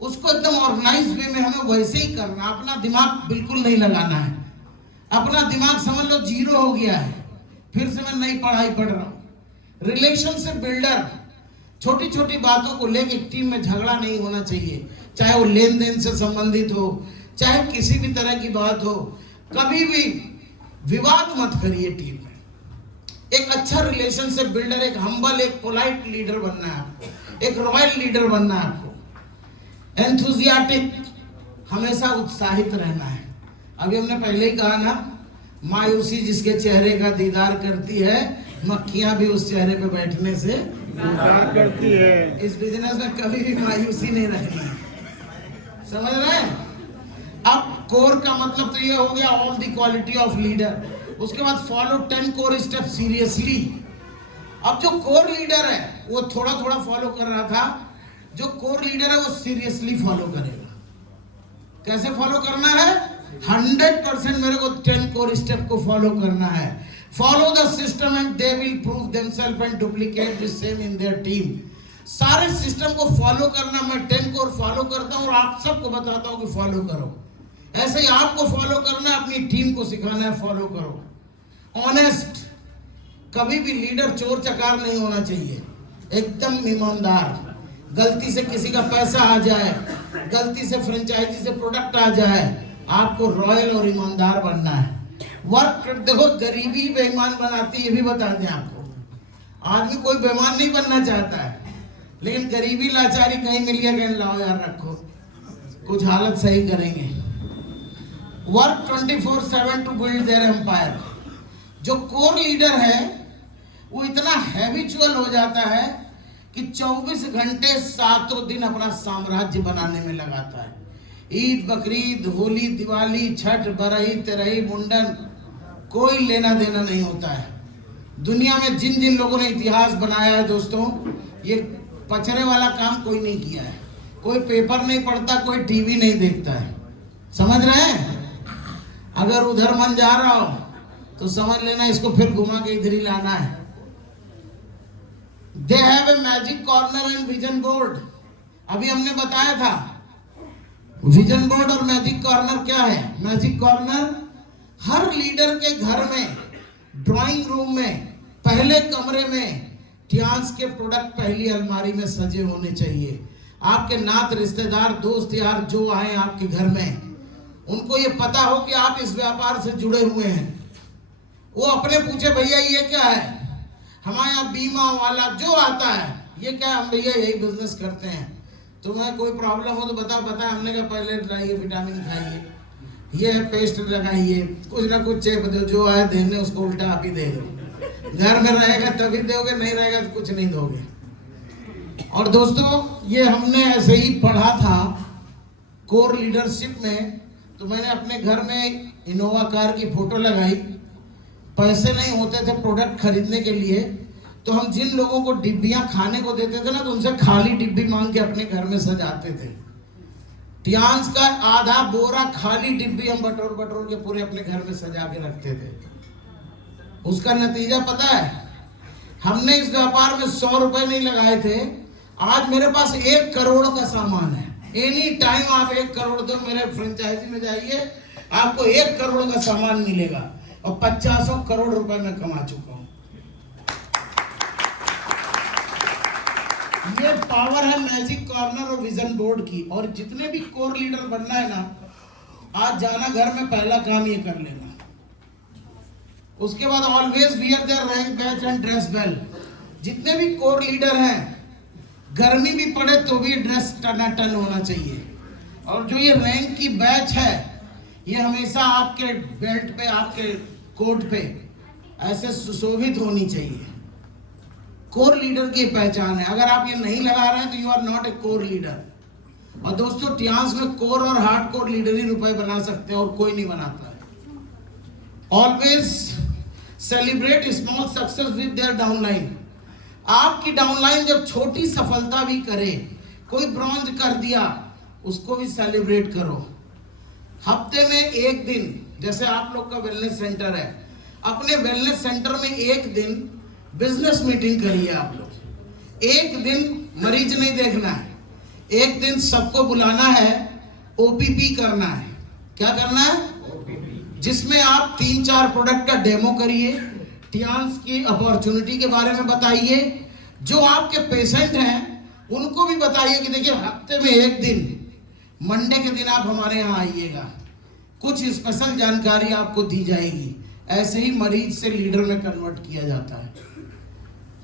उसको एकदम ऑर्गेनाइज वे में हमें वैसे ही करना। अपना दिमाग बिल्कुल नहीं लगाना है। अपना दिमाग समझ लो 0 हो गया है, फिर से मैं नई पढ़ाई पढ़ रहा हूँ। रिलेशनशिप बिल्डर, छोटी छोटी बातों को लेकर टीम में झगड़ा नहीं होना चाहिए, चाहे वो लेन देन से संबंधित हो, चाहे किसी भी तरह की बात हो। कभी भी विवाद मत करिए टीम में। एक अच्छा रिलेशनशिप बिल्डर, एक हम्बल, एक पोलाइट लीडर बनना है आपको, एक रॉयल लीडर बनना है आपको। एंथुसियाटिक, हमेशा उत्साहित रहना है। अभी हमने पहले ही कहा ना, मायूसी जिसके चेहरे का दीदार करती है, मक्खियां भी उस चेहरे पे बैठने से इंकार करती है। इस बिजनेस में कभी भी मायूसी नहीं रहनी है। समझ रहे हैं? अब कोर का मतलब तो ये हो गया all the quality of leader. उसके बाद फॉलो 10 कोर स्टेप सीरियसली। अब जो कोर लीडर है वो थोड़ा थोड़ा फॉलो कर रहा था, जो कोर लीडर है वो सीरियसली फॉलो करेगा। कैसे फॉलो करना है? 100% मेरे को 10 कोर स्टेप को फॉलो करना है। Follow the system and they will prove themselves and duplicate the same in their team. सारे सिस्टम को फॉलो करना, मैं 10 कोर फॉलो करता हूँ और आप सबको बताता हूँ कि फॉलो करो। ऐसे ही आपको फॉलो करना है, अपनी टीम को सिखाना है फॉलो करो। ऑनेस्ट, कभी भी लीडर चोर चकार नहीं होना चाहिए, एकदम ईमानदार। गलती से किसी का पैसा आ जाए, गलती से फ्रेंचाइजी से प्रोडक्ट आ जाए, आपको रॉयल और ईमानदार बनना है। वर्क, देखो गरीबी बेईमान बनाती है, ये भी बता दें आपको। आदमी कोई बेईमान नहीं बनना चाहता है, लेकिन गरीबी लाचारी कहीं मिल गया, कहीं लाओ यार रखो, कुछ हालत सही करेंगे। Work 24/7 to build their empire. जो कोर लीडर है वो इतना हैबिचुअल हो जाता है कि 24 घंटे सातों दिन अपना साम्राज्य बनाने में लगाता है। ईद, बकरीद, होली, दिवाली, छठ, बरही, तेरही, मुंडन, कोई लेना देना नहीं होता है। दुनिया में जिन जिन लोगों ने इतिहास बनाया है दोस्तों, ये पचरे वाला काम कोई नहीं किया है। कोई पेपर नहीं पढ़ता, कोई टीवी नहीं देखता है। समझ रहे हैं? अगर उधर मन जा रहा हो तो समझ लेना इसको फिर घुमा के इधर ही लाना है। They have a magic corner and vision board. अभी हमने बताया था विजन बोर्ड और मैजिक कॉर्नर क्या है। मैजिक कॉर्नर हर लीडर के घर में, ड्राइंग रूम में, पहले कमरे में टियांस के प्रोडक्ट पहली अलमारी में सजे होने चाहिए। आपके नात, रिश्तेदार, दोस्त यार जो आए आपके घर में, उनको ये पता हो कि आप इस व्यापार से जुड़े हुए हैं। वो अपने पूछे भैया ये क्या है, हमारे यहाँ बीमा वाला जो आता है ये क्या है, हम भैया यही बिजनेस करते हैं। तुम्हें कोई प्रॉब्लम हो तो बता। हमने कहा पहले लाइए, विटामिन खाइए, ये है पेस्ट लगाइए, कुछ ना कुछ चेप दो, जो आए देने उसको उल्टा आप ही दे दो। घर में रहेगा तभी दोगे, नहीं रहेगा तो कुछ नहीं दोगे। और दोस्तों ये हमने ऐसे ही पढ़ा था कोर लीडरशिप में, तो मैंने अपने घर में इनोवा कार की फोटो लगाई। पैसे नहीं होते थे प्रोडक्ट खरीदने के लिए, तो हम जिन लोगों को डिब्बियां खाने को देते थे ना, तो उनसे खाली डिब्बी मांग के अपने घर में सजाते थे। टियांस का आधा बोरा खाली डिब्बी हम बटोर बटोर के पूरे अपने घर में सजा के रखते थे। उसका नतीजा पता है, हमने इस व्यापार में 100 रुपए नहीं लगाए थे, आज मेरे पास 1 करोड़ का सामान है। एनी टाइम आप 1 करोड़ दो, मेरे फ्रेंचाइजी में जाइए, आपको 1 करोड़ का सामान मिलेगा और 50 करोड़ रुपए मैं कमा चुका हूं। ये पावर है मैजिक कॉर्नर और विजन बोर्ड की। और जितने भी कोर लीडर बनना है ना, आज जाना घर में पहला काम ये कर लेना। उसके बाद always wear their rank badge and dress well. जितने भी कोर लीडर हैं, गर्मी भी पड़े तो भी ड्रेस टनाटन होना चाहिए। और जो ये रैंक की बैच है, ये हमेशा आपके बेल्ट पे, आपके कोट पे ऐसे सुशोभित होनी चाहिए। कोर लीडर की पहचान है। अगर आप ये नहीं लगा रहे हैं तो you are not a core leader. और दोस्तों टियांस में कोर और हार्ड कोर लीडर ही रुपए बना सकते हैं और कोई नहीं बनाता है। Always celebrate small success with their downline. आपकी डाउनलाइन जब छोटी सफलता भी करे, कोई ब्रॉन्ज कर दिया, उसको भी सेलिब्रेट करो। हफ्ते में 1 दिन, जैसे आप लोग का वेलनेस सेंटर है, अपने वेलनेस सेंटर में 1 दिन बिजनेस मीटिंग करिए। आप लोग 1 दिन मरीज नहीं देखना है, 1 दिन सबको बुलाना है, ओपीपी करना है। क्या करना है? जिसमें आप 3-4 प्रोडक्ट का डेमो करिए, टियांस की अपॉर्चुनिटी के बारे में बताइए। जो आपके पेशेंट हैं उनको भी बताइए कि देखिए हफ्ते में 1 दिन, मंडे के दिन आप हमारे यहाँ आइएगा, कुछ स्पेशल जानकारी आपको दी जाएगी। ऐसे ही मरीज से लीडर में कन्वर्ट किया जाता है।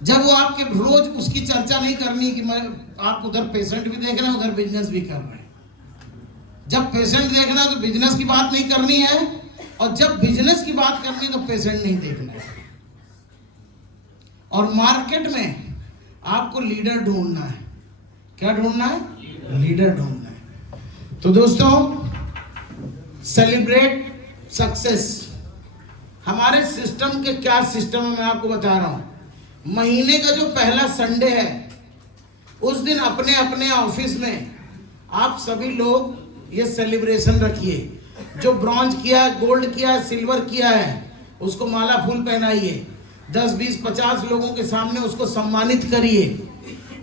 जब वो आपके रोज उसकी चर्चा नहीं करनी कि मैं आप उधर पेशेंट भी देख रहे हैं, उधर बिजनेस भी कर रहे हैं। जब पेशेंट देखना है तो बिजनेस की बात नहीं करनी है, और जब बिजनेस की बात करनी है तो पेशेंट नहीं देखना है। और मार्केट में आपको लीडर ढूंढना है। क्या ढूंढना है? लीडर ढूंढना है। तो दोस्तों सेलिब्रेट सक्सेस। हमारे सिस्टम के क्या सिस्टम है मैं आपको बता रहा हूं। महीने का जो पहला संडे है, उस दिन अपने अपने ऑफिस में आप सभी लोग ये सेलिब्रेशन रखिए। जो ब्रॉन्ज किया है, गोल्ड किया है, सिल्वर किया है, उसको माला फूल पहनाइए। 10, 20, 50 लोगों के सामने उसको सम्मानित करिए,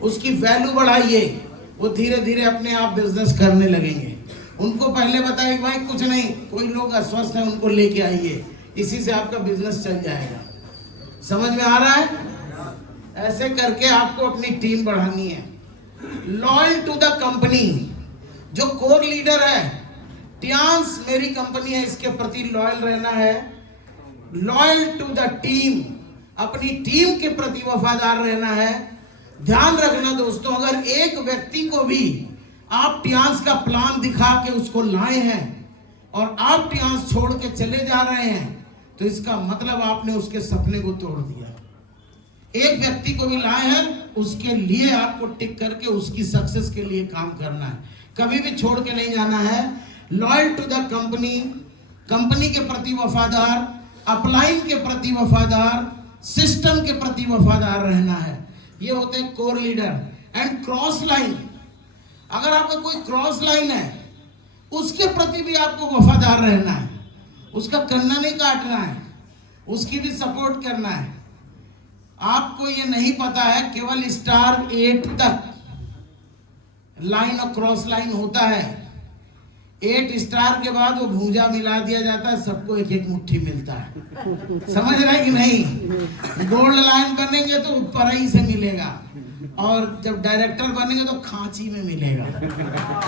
उसकी वैल्यू बढ़ाइए। वो धीरे धीरे अपने आप बिजनेस करने लगेंगे। उनको पहले बताइए भाई कुछ नहीं, कोई लोग अस्वस्थ हैं उनको लेके आइए, इसी से आपका बिजनेस चल जाएगा। समझ में आ रहा है? ऐसे करके आपको अपनी टीम बढ़ानी है। Loyal to the company. जो कोर लीडर है, टियांस मेरी कंपनी है, इसके प्रति लॉयल रहना है। लॉयल टू द टीम, अपनी टीम के प्रति वफादार रहना है। ध्यान रखना दोस्तों, अगर एक व्यक्ति को भी आप टियांस का प्लान दिखा के उसको लाए हैं और आप टियांस छोड़ के चले जा रहे हैं, तो इसका मतलब आपने उसके सपने को तोड़ दिया। एक व्यक्ति को भी लाए हैं, उसके लिए आपको टिक करके उसकी सक्सेस के लिए काम करना है, कभी भी छोड़ के नहीं जाना है। Loyal to the company, company के प्रति वफादार, अपलाइन के प्रति वफादार, सिस्टम के प्रति वफादार रहना है। ये होते हैं core leader. And cross line, अगर आपका कोई क्रॉस लाइन है उसके प्रति भी आपको वफादार रहना है, उसका कन्ना नहीं काटना है, उसकी भी सपोर्ट करना है। आपको ये नहीं पता है केवल स्टार 8 तक लाइन और क्रॉस लाइन होता है, 8 स्टार के बाद वो भूजा मिला दिया जाता है, सबको एक एक मुट्ठी मिलता है। समझ रहे कि नहीं? गोल्ड लाइन बनेंगे तो परई से मिलेगा, और जब डायरेक्टर बनेंगे तो खांची में मिलेगा।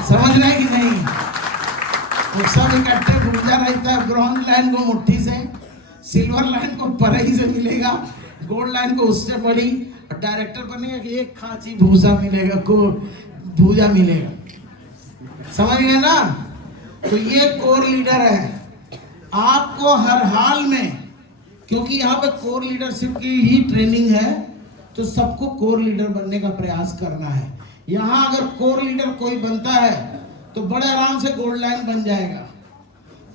समझ रहे कि नहीं? तो सब इकट्ठे भूजा रहता है। ब्रॉन्ज लाइन को मुट्ठी से, सिल्वर लाइन को परई से मिलेगा, गोल्ड लाइन को उससे बड़ी, और डायरेक्टर बनेगा कि एक खांची भूसा मिलेगा, को भूजा मिलेगा। समझ गए ना? तो ये कोर लीडर है। आपको हर हाल में, क्योंकि यहाँ पे कोर लीडरशिप की ही ट्रेनिंग है, तो सबको कोर लीडर बनने का प्रयास करना है। यहाँ अगर कोर लीडर कोई बनता है तो बड़े आराम से गोल्ड लाइन बन जाएगा,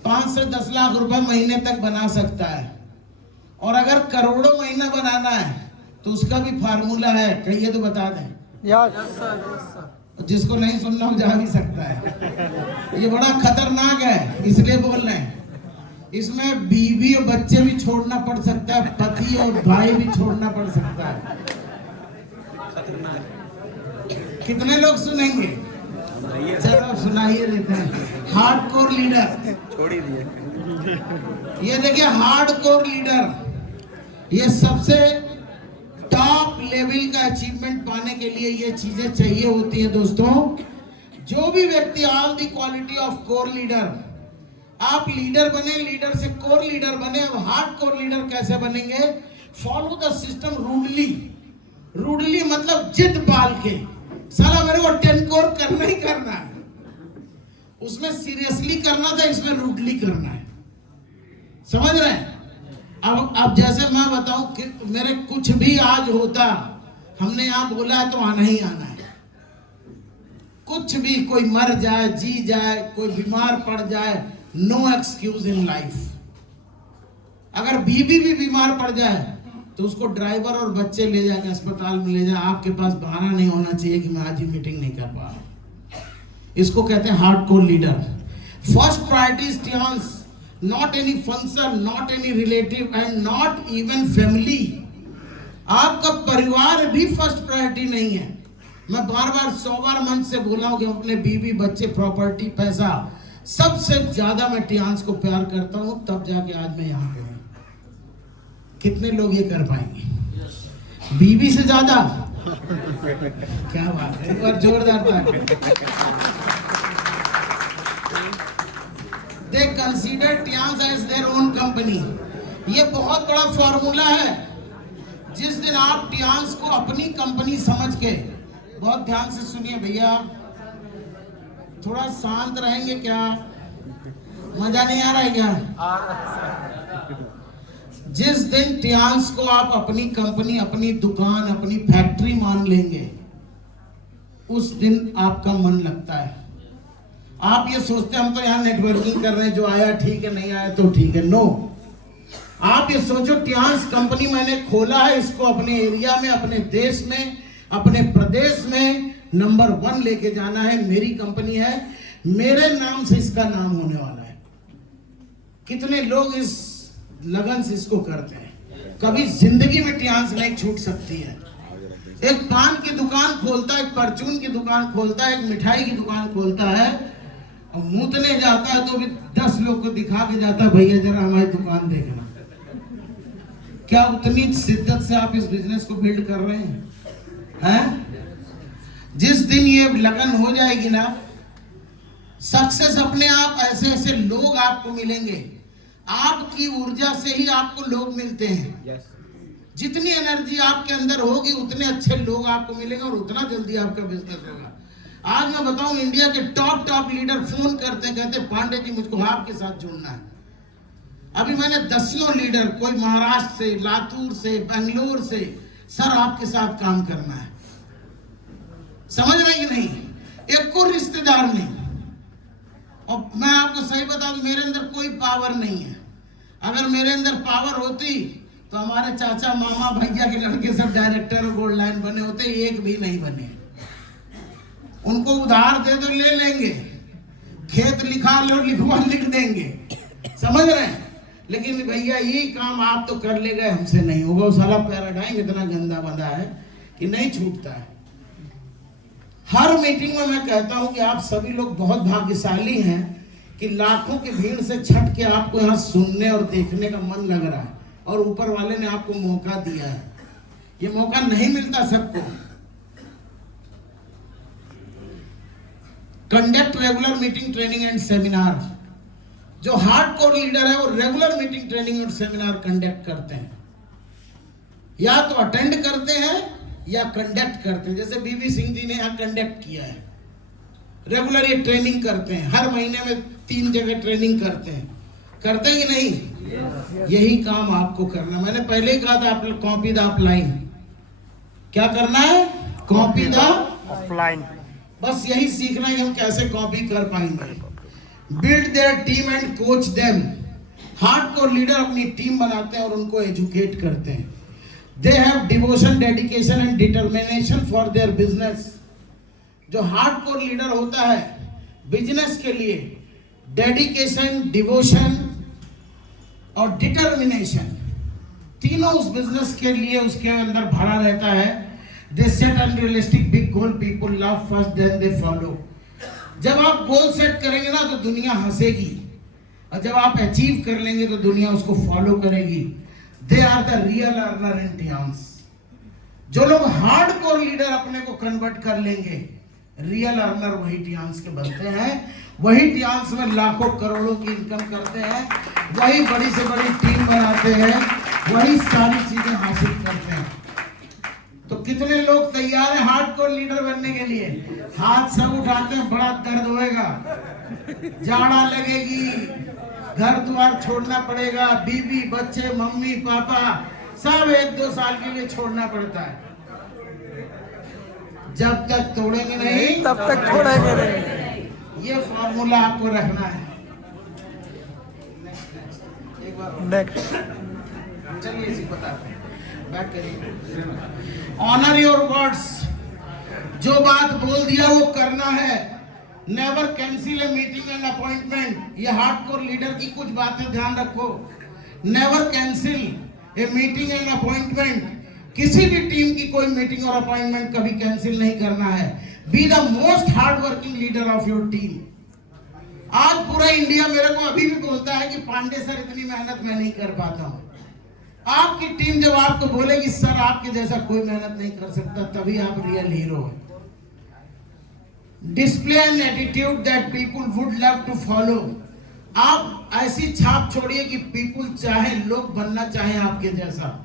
5 से 10 लाख रुपए महीने तक बना सकता है। और अगर करोड़ों महीना बनाना है तो उसका भी फार्मूला है, कहिए तो बता दें। Yes sir. जिसको नहीं सुनना हो जा भी सकता है। ये बड़ा खतरनाक है, इसलिए बोल रहे हैं। इसमें बीवी और बच्चे भी छोड़ना पड़ सकता है, पति और भाई भी छोड़ना पड़ सकता है। कितने लोग सुनेंगे? चलो सुनाइए देते हैं। हार्डकोर लीडर छोड़ ही दिए। ये देखिए, हार्डकोर लीडर, ये सबसे टॉप लेवल का अचीवमेंट पाने के लिए ये चीजें चाहिए होती है दोस्तों। जो भी व्यक्ति all the quality of core leader, आप लीडर बने, लीडर से कोर लीडर बने। अब हार्ड कोर लीडर कैसे बनेंगे? Follow the system rudely. Rudely मतलब जिद पाल के, साला मेरे को 10 कोर करना ही करना है। उसमें सीरियसली करना था, इसमें रूडली करना है। समझ रहे हैं? अब जैसे मैं बताऊं कि मेरे कुछ भी आज होता, हमने यहाँ बोला है तो आना ही आना है। कुछ भी, कोई मर जाए, जी जाए, कोई बीमार पड़ जाए, नो एक्सक्यूज इन लाइफ। अगर बीवी भी बीमार पड़ जाए तो उसको ड्राइवर और बच्चे ले जाके अस्पताल में ले जाए, आपके पास बहाना नहीं होना चाहिए कि मैं आज ही मीटिंग नहीं कर पा रहा हूं। इसको कहते हैं hardcore leader. First priority is Tiens, not any function, not any relative and not even family. आपका परिवार भी फर्स्ट प्रायोरिटी नहीं है। मैं बार बार 100 बार मंच से बोला हूं कि अपने बीवी, बच्चे, प्रॉपर्टी, पैसा, सबसे ज्यादा मैं टियान्स को प्यार करता हूं, तब जाके आज मैं यहाँ पे हूं। कितने लोग ये कर पाएंगे? बीवी से ज्यादा? क्या बात है, एक बार जोरदार ताली। They consider Tians as their own company। ये बहुत बड़ा फॉर्मूला है। जिस दिन आप टियान्स को अपनी कंपनी समझ के, बहुत ध्यान से सुनिए भैया, थोड़ा शांत रहेंगे क्या? मजा नहीं आ रहा है क्या? जिस दिन टियान्स को आप अपनी कंपनी, अपनी दुकान, अपनी फैक्ट्री मान लेंगे, उस दिन आपका मन लगता है। आप ये सोचते हम तो यहाँ नेटवर्किंग कर रहे हैं, जो आया ठीक है, नहीं आया तो ठीक है। नो, आप ये सोचो टियान्स कंपनी मैंने खोला है, इसको अपने एरिया में, अपने देश में, अपने प्रदेश में नंबर 1 लेके जाना है। मेरी कंपनी है, मेरे नाम से इसका नाम होने वाला है। कितने लोग इस लगन से इसको करते हैं? कभी जिंदगी में टियान्स नहीं छूट सकती है। एक पान की दुकान खोलता है, एक परचून की दुकान खोलता है, एक मिठाई की दुकान खोलता है, और मूतने जाता है तो भी 10 लोग को दिखा के जाता है, भैया जरा हमारी दुकान देखना। क्या उतनी शिद्दत से आप इस बिजनेस को बिल्ड कर रहे हैं? जिस दिन ये लगन हो जाएगी ना, सक्सेस अपने आप, ऐसे ऐसे लोग आपको मिलेंगे। आपकी ऊर्जा से ही आपको लोग मिलते हैं। जितनी एनर्जी आपके अंदर होगी, उतने अच्छे लोग आपको मिलेंगे और उतना जल्दी आपका बिजनेस होगा। आज मैं बताऊं, इंडिया के टॉप लीडर फोन करते हैं, कहते पांडे जी मुझको आपके साथ जुड़ना है। अभी मैंने 10 लीडर, कोई महाराष्ट्र से, लातूर से, बेंगलोर से, सर आपके साथ काम करना है। समझ रहे कि नहीं? एक को रिश्तेदार नहीं। और मैं आपको सही बता दूं, मेरे अंदर कोई पावर नहीं है। अगर मेरे अंदर पावर होती तो हमारे चाचा मामा भैया के लड़के सब डायरेक्टर और गोल्ड लाइन बने होते, एक भी नहीं बने। उनको उधार दे दो ले लेंगे, खेत लिखा लो लिखवा लिख देंगे। समझ रहे हैं? लेकिन भैया यही काम आप तो कर ले गए, हमसे नहीं होगा। वो साला पैराडाइम इतना गंदा बंदा है कि नहीं छूटता है। हर मीटिंग में मैं कहता हूं कि आप सभी लोग बहुत भाग्यशाली हैं कि लाखों की भीड़ से छट के आपको यहाँ सुनने और देखने का मन लग रहा है, और ऊपर वाले ने आपको मौका दिया है। ये मौका नहीं मिलता सबको। Conduct regular meeting training and seminar. जो हार्डकोर लीडर है वो रेगुलर मीटिंग ट्रेनिंग और सेमिनार कंडक्ट करते हैं, या तो अटेंड करते हैं या कंडक्ट करते हैं। जैसे बीबी सिंह जी ने यहाँ कंडक्ट किया है, रेगुलर ये ट्रेनिंग करते हैं, हर महीने में 3 जगह ट्रेनिंग करते हैं। करते हैं कि नहीं? यही काम आपको करना। मैंने पहले ही कहा था, आप कॉपी द ऑफलाइन। क्या करना है? Copy the offline. बस यही सीखना है कि हम कैसे कॉपी कर पाएंगे। Build their team and coach them. Hardcore leader अपनी टीम बनाते हैं और उनको एजुकेट करते हैं। They have devotion, dedication and determination for their business. जो हार्डकोर लीडर होता है बिजनेस के लिए डेडिकेशन, डिवोशन और डिटर्मिनेशन, तीनों उस बिजनेस के लिए उसके अंदर भरा रहता है। They set unrealistic big goal, people love first then they follow. जब आप गोल सेट करेंगे ना तो दुनिया हंसेगी, और जब आप अचीव कर लेंगे तो दुनिया उसको फॉलो करेगी। They are the real earner in Tiens. जो लोग हार्डकोर लीडर अपने को कन्वर्ट कर लेंगे, रियल अर्नर वही टियांस के बनते हैं। वही टियांस में लाखों करोड़ों की इनकम करते हैं, वही बड़ी से बड़ी टीम बनाते हैं, वही सारी चीजें हासिल करते हैं। तो कितने लोग तैयार हैं हार्डकोर लीडर बनने के लिए? हाथ सब उठाते हैं। बड़ा दर्द होएगा, जाड़ा लगेगी, घर द्वार छोड़ना पड़ेगा, बीवी बच्चे मम्मी पापा सब 1-2 साल के लिए छोड़ना पड़ता है। जब तक तोड़ेंगे नहीं तब तक छोड़ेंगे नहीं। ये फॉर्मूला आपको रखना है। नेक्स्ट। चलिए इसी बताते हैं, बैक करिए। Honour your words. जो बात बोल दिया वो करना है। Never cancel a meeting and appointment. ये हार्डकोर लीडर की कुछ बातें ध्यान रखो। Never cancel a meeting and appointment. किसी भी टीम की कोई मीटिंग और अपॉइंटमेंट कभी कैंसिल नहीं करना है। Be the most hard working leader of your team. आज पूरा इंडिया मेरे को अभी भी बोलता है कि पांडे सर इतनी मेहनत मैं नहीं कर पाता हूं। आपकी टीम जब आपको बोलेगी सर आपके जैसा कोई मेहनत नहीं कर सकता, तभी आप रियल हीरो हैं। Display an attitude that people would love to follow. आप ऐसी छाप छोड़िए कि पीपल चाहे, लोग बनना चाहे आपके जैसा।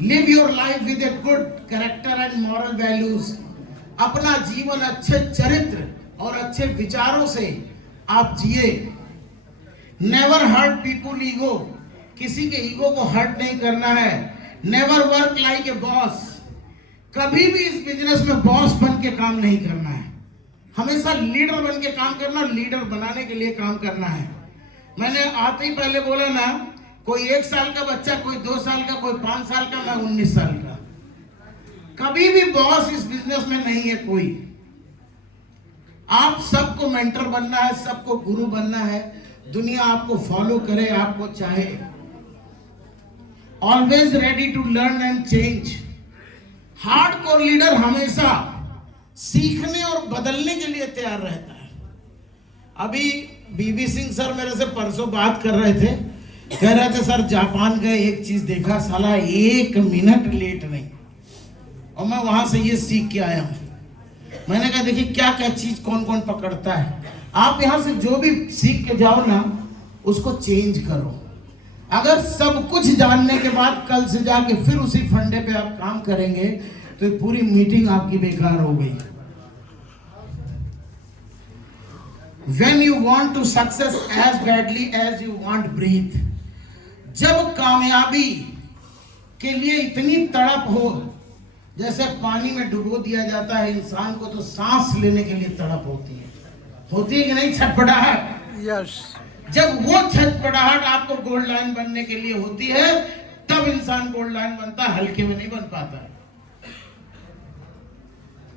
Live your life with a good character and moral values. अपना जीवन अच्छे चरित्र और अच्छे विचारों से आप जिए। Never hurt people ego. किसी के ईगो को हर्ट नहीं करना है। Never work like a boss. कभी भी इस बिजनेस में बॉस बन के काम नहीं करना है। हमेशा लीडर बन के काम करना, लीडर बनाने के लिए काम करना है। मैंने आते ही पहले बोला ना, कोई 1 साल का बच्चा, कोई 2 साल का, कोई 5 साल का, मैं 19 साल का। कभी भी बॉस इस बिजनेस में नहीं है कोई। आप सबको मेंटर बनना है, सबको गुरु बनना है। दुनिया आपको फॉलो करे, आपको चाहे। Always ready to learn and change. Hardcore leader हमेशा सीखने और बदलने के लिए तैयार रहता है। अभी बीबी सिंह सर मेरे से परसों बात कर रहे थे, कह रहे थे सर जापान गए, एक चीज देखा, साला 1 मिनट लेट नहीं, और मैं वहां से ये सीख के आया हूं। मैंने कहा देखिए क्या क्या चीज कौन कौन पकड़ता है। आप यहां से जो भी सीख के जाओ ना, उसको चेंज करो। अगर सब कुछ जानने के बाद कल से जाके फिर उसी फंडे पे आप काम करेंगे तो पूरी मीटिंग आपकी बेकार हो गई। When you want to success as badly as you want breathe। जब कामयाबी के लिए इतनी तड़प हो, जैसे पानी में डुबो दिया जाता है इंसान को, तो सांस लेने के लिए तड़प होती है कि नहीं? छटपटाहट। यस। जब वो छटपटाहट आपको गोल्ड लाइन बनने के लिए होती है, तब इंसान गोल्ड लाइन बनता है, हल्के में नहीं बन पाता है।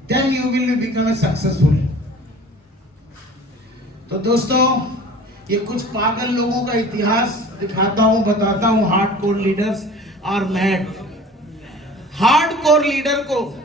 Then you will become a successful। तो दोस्तों, ये कुछ पागल लोगों का इतिहास दिखाता हूं, बताता हूं। हार्डकोर लीडर्स और मैड। हार्डकोर लीडर को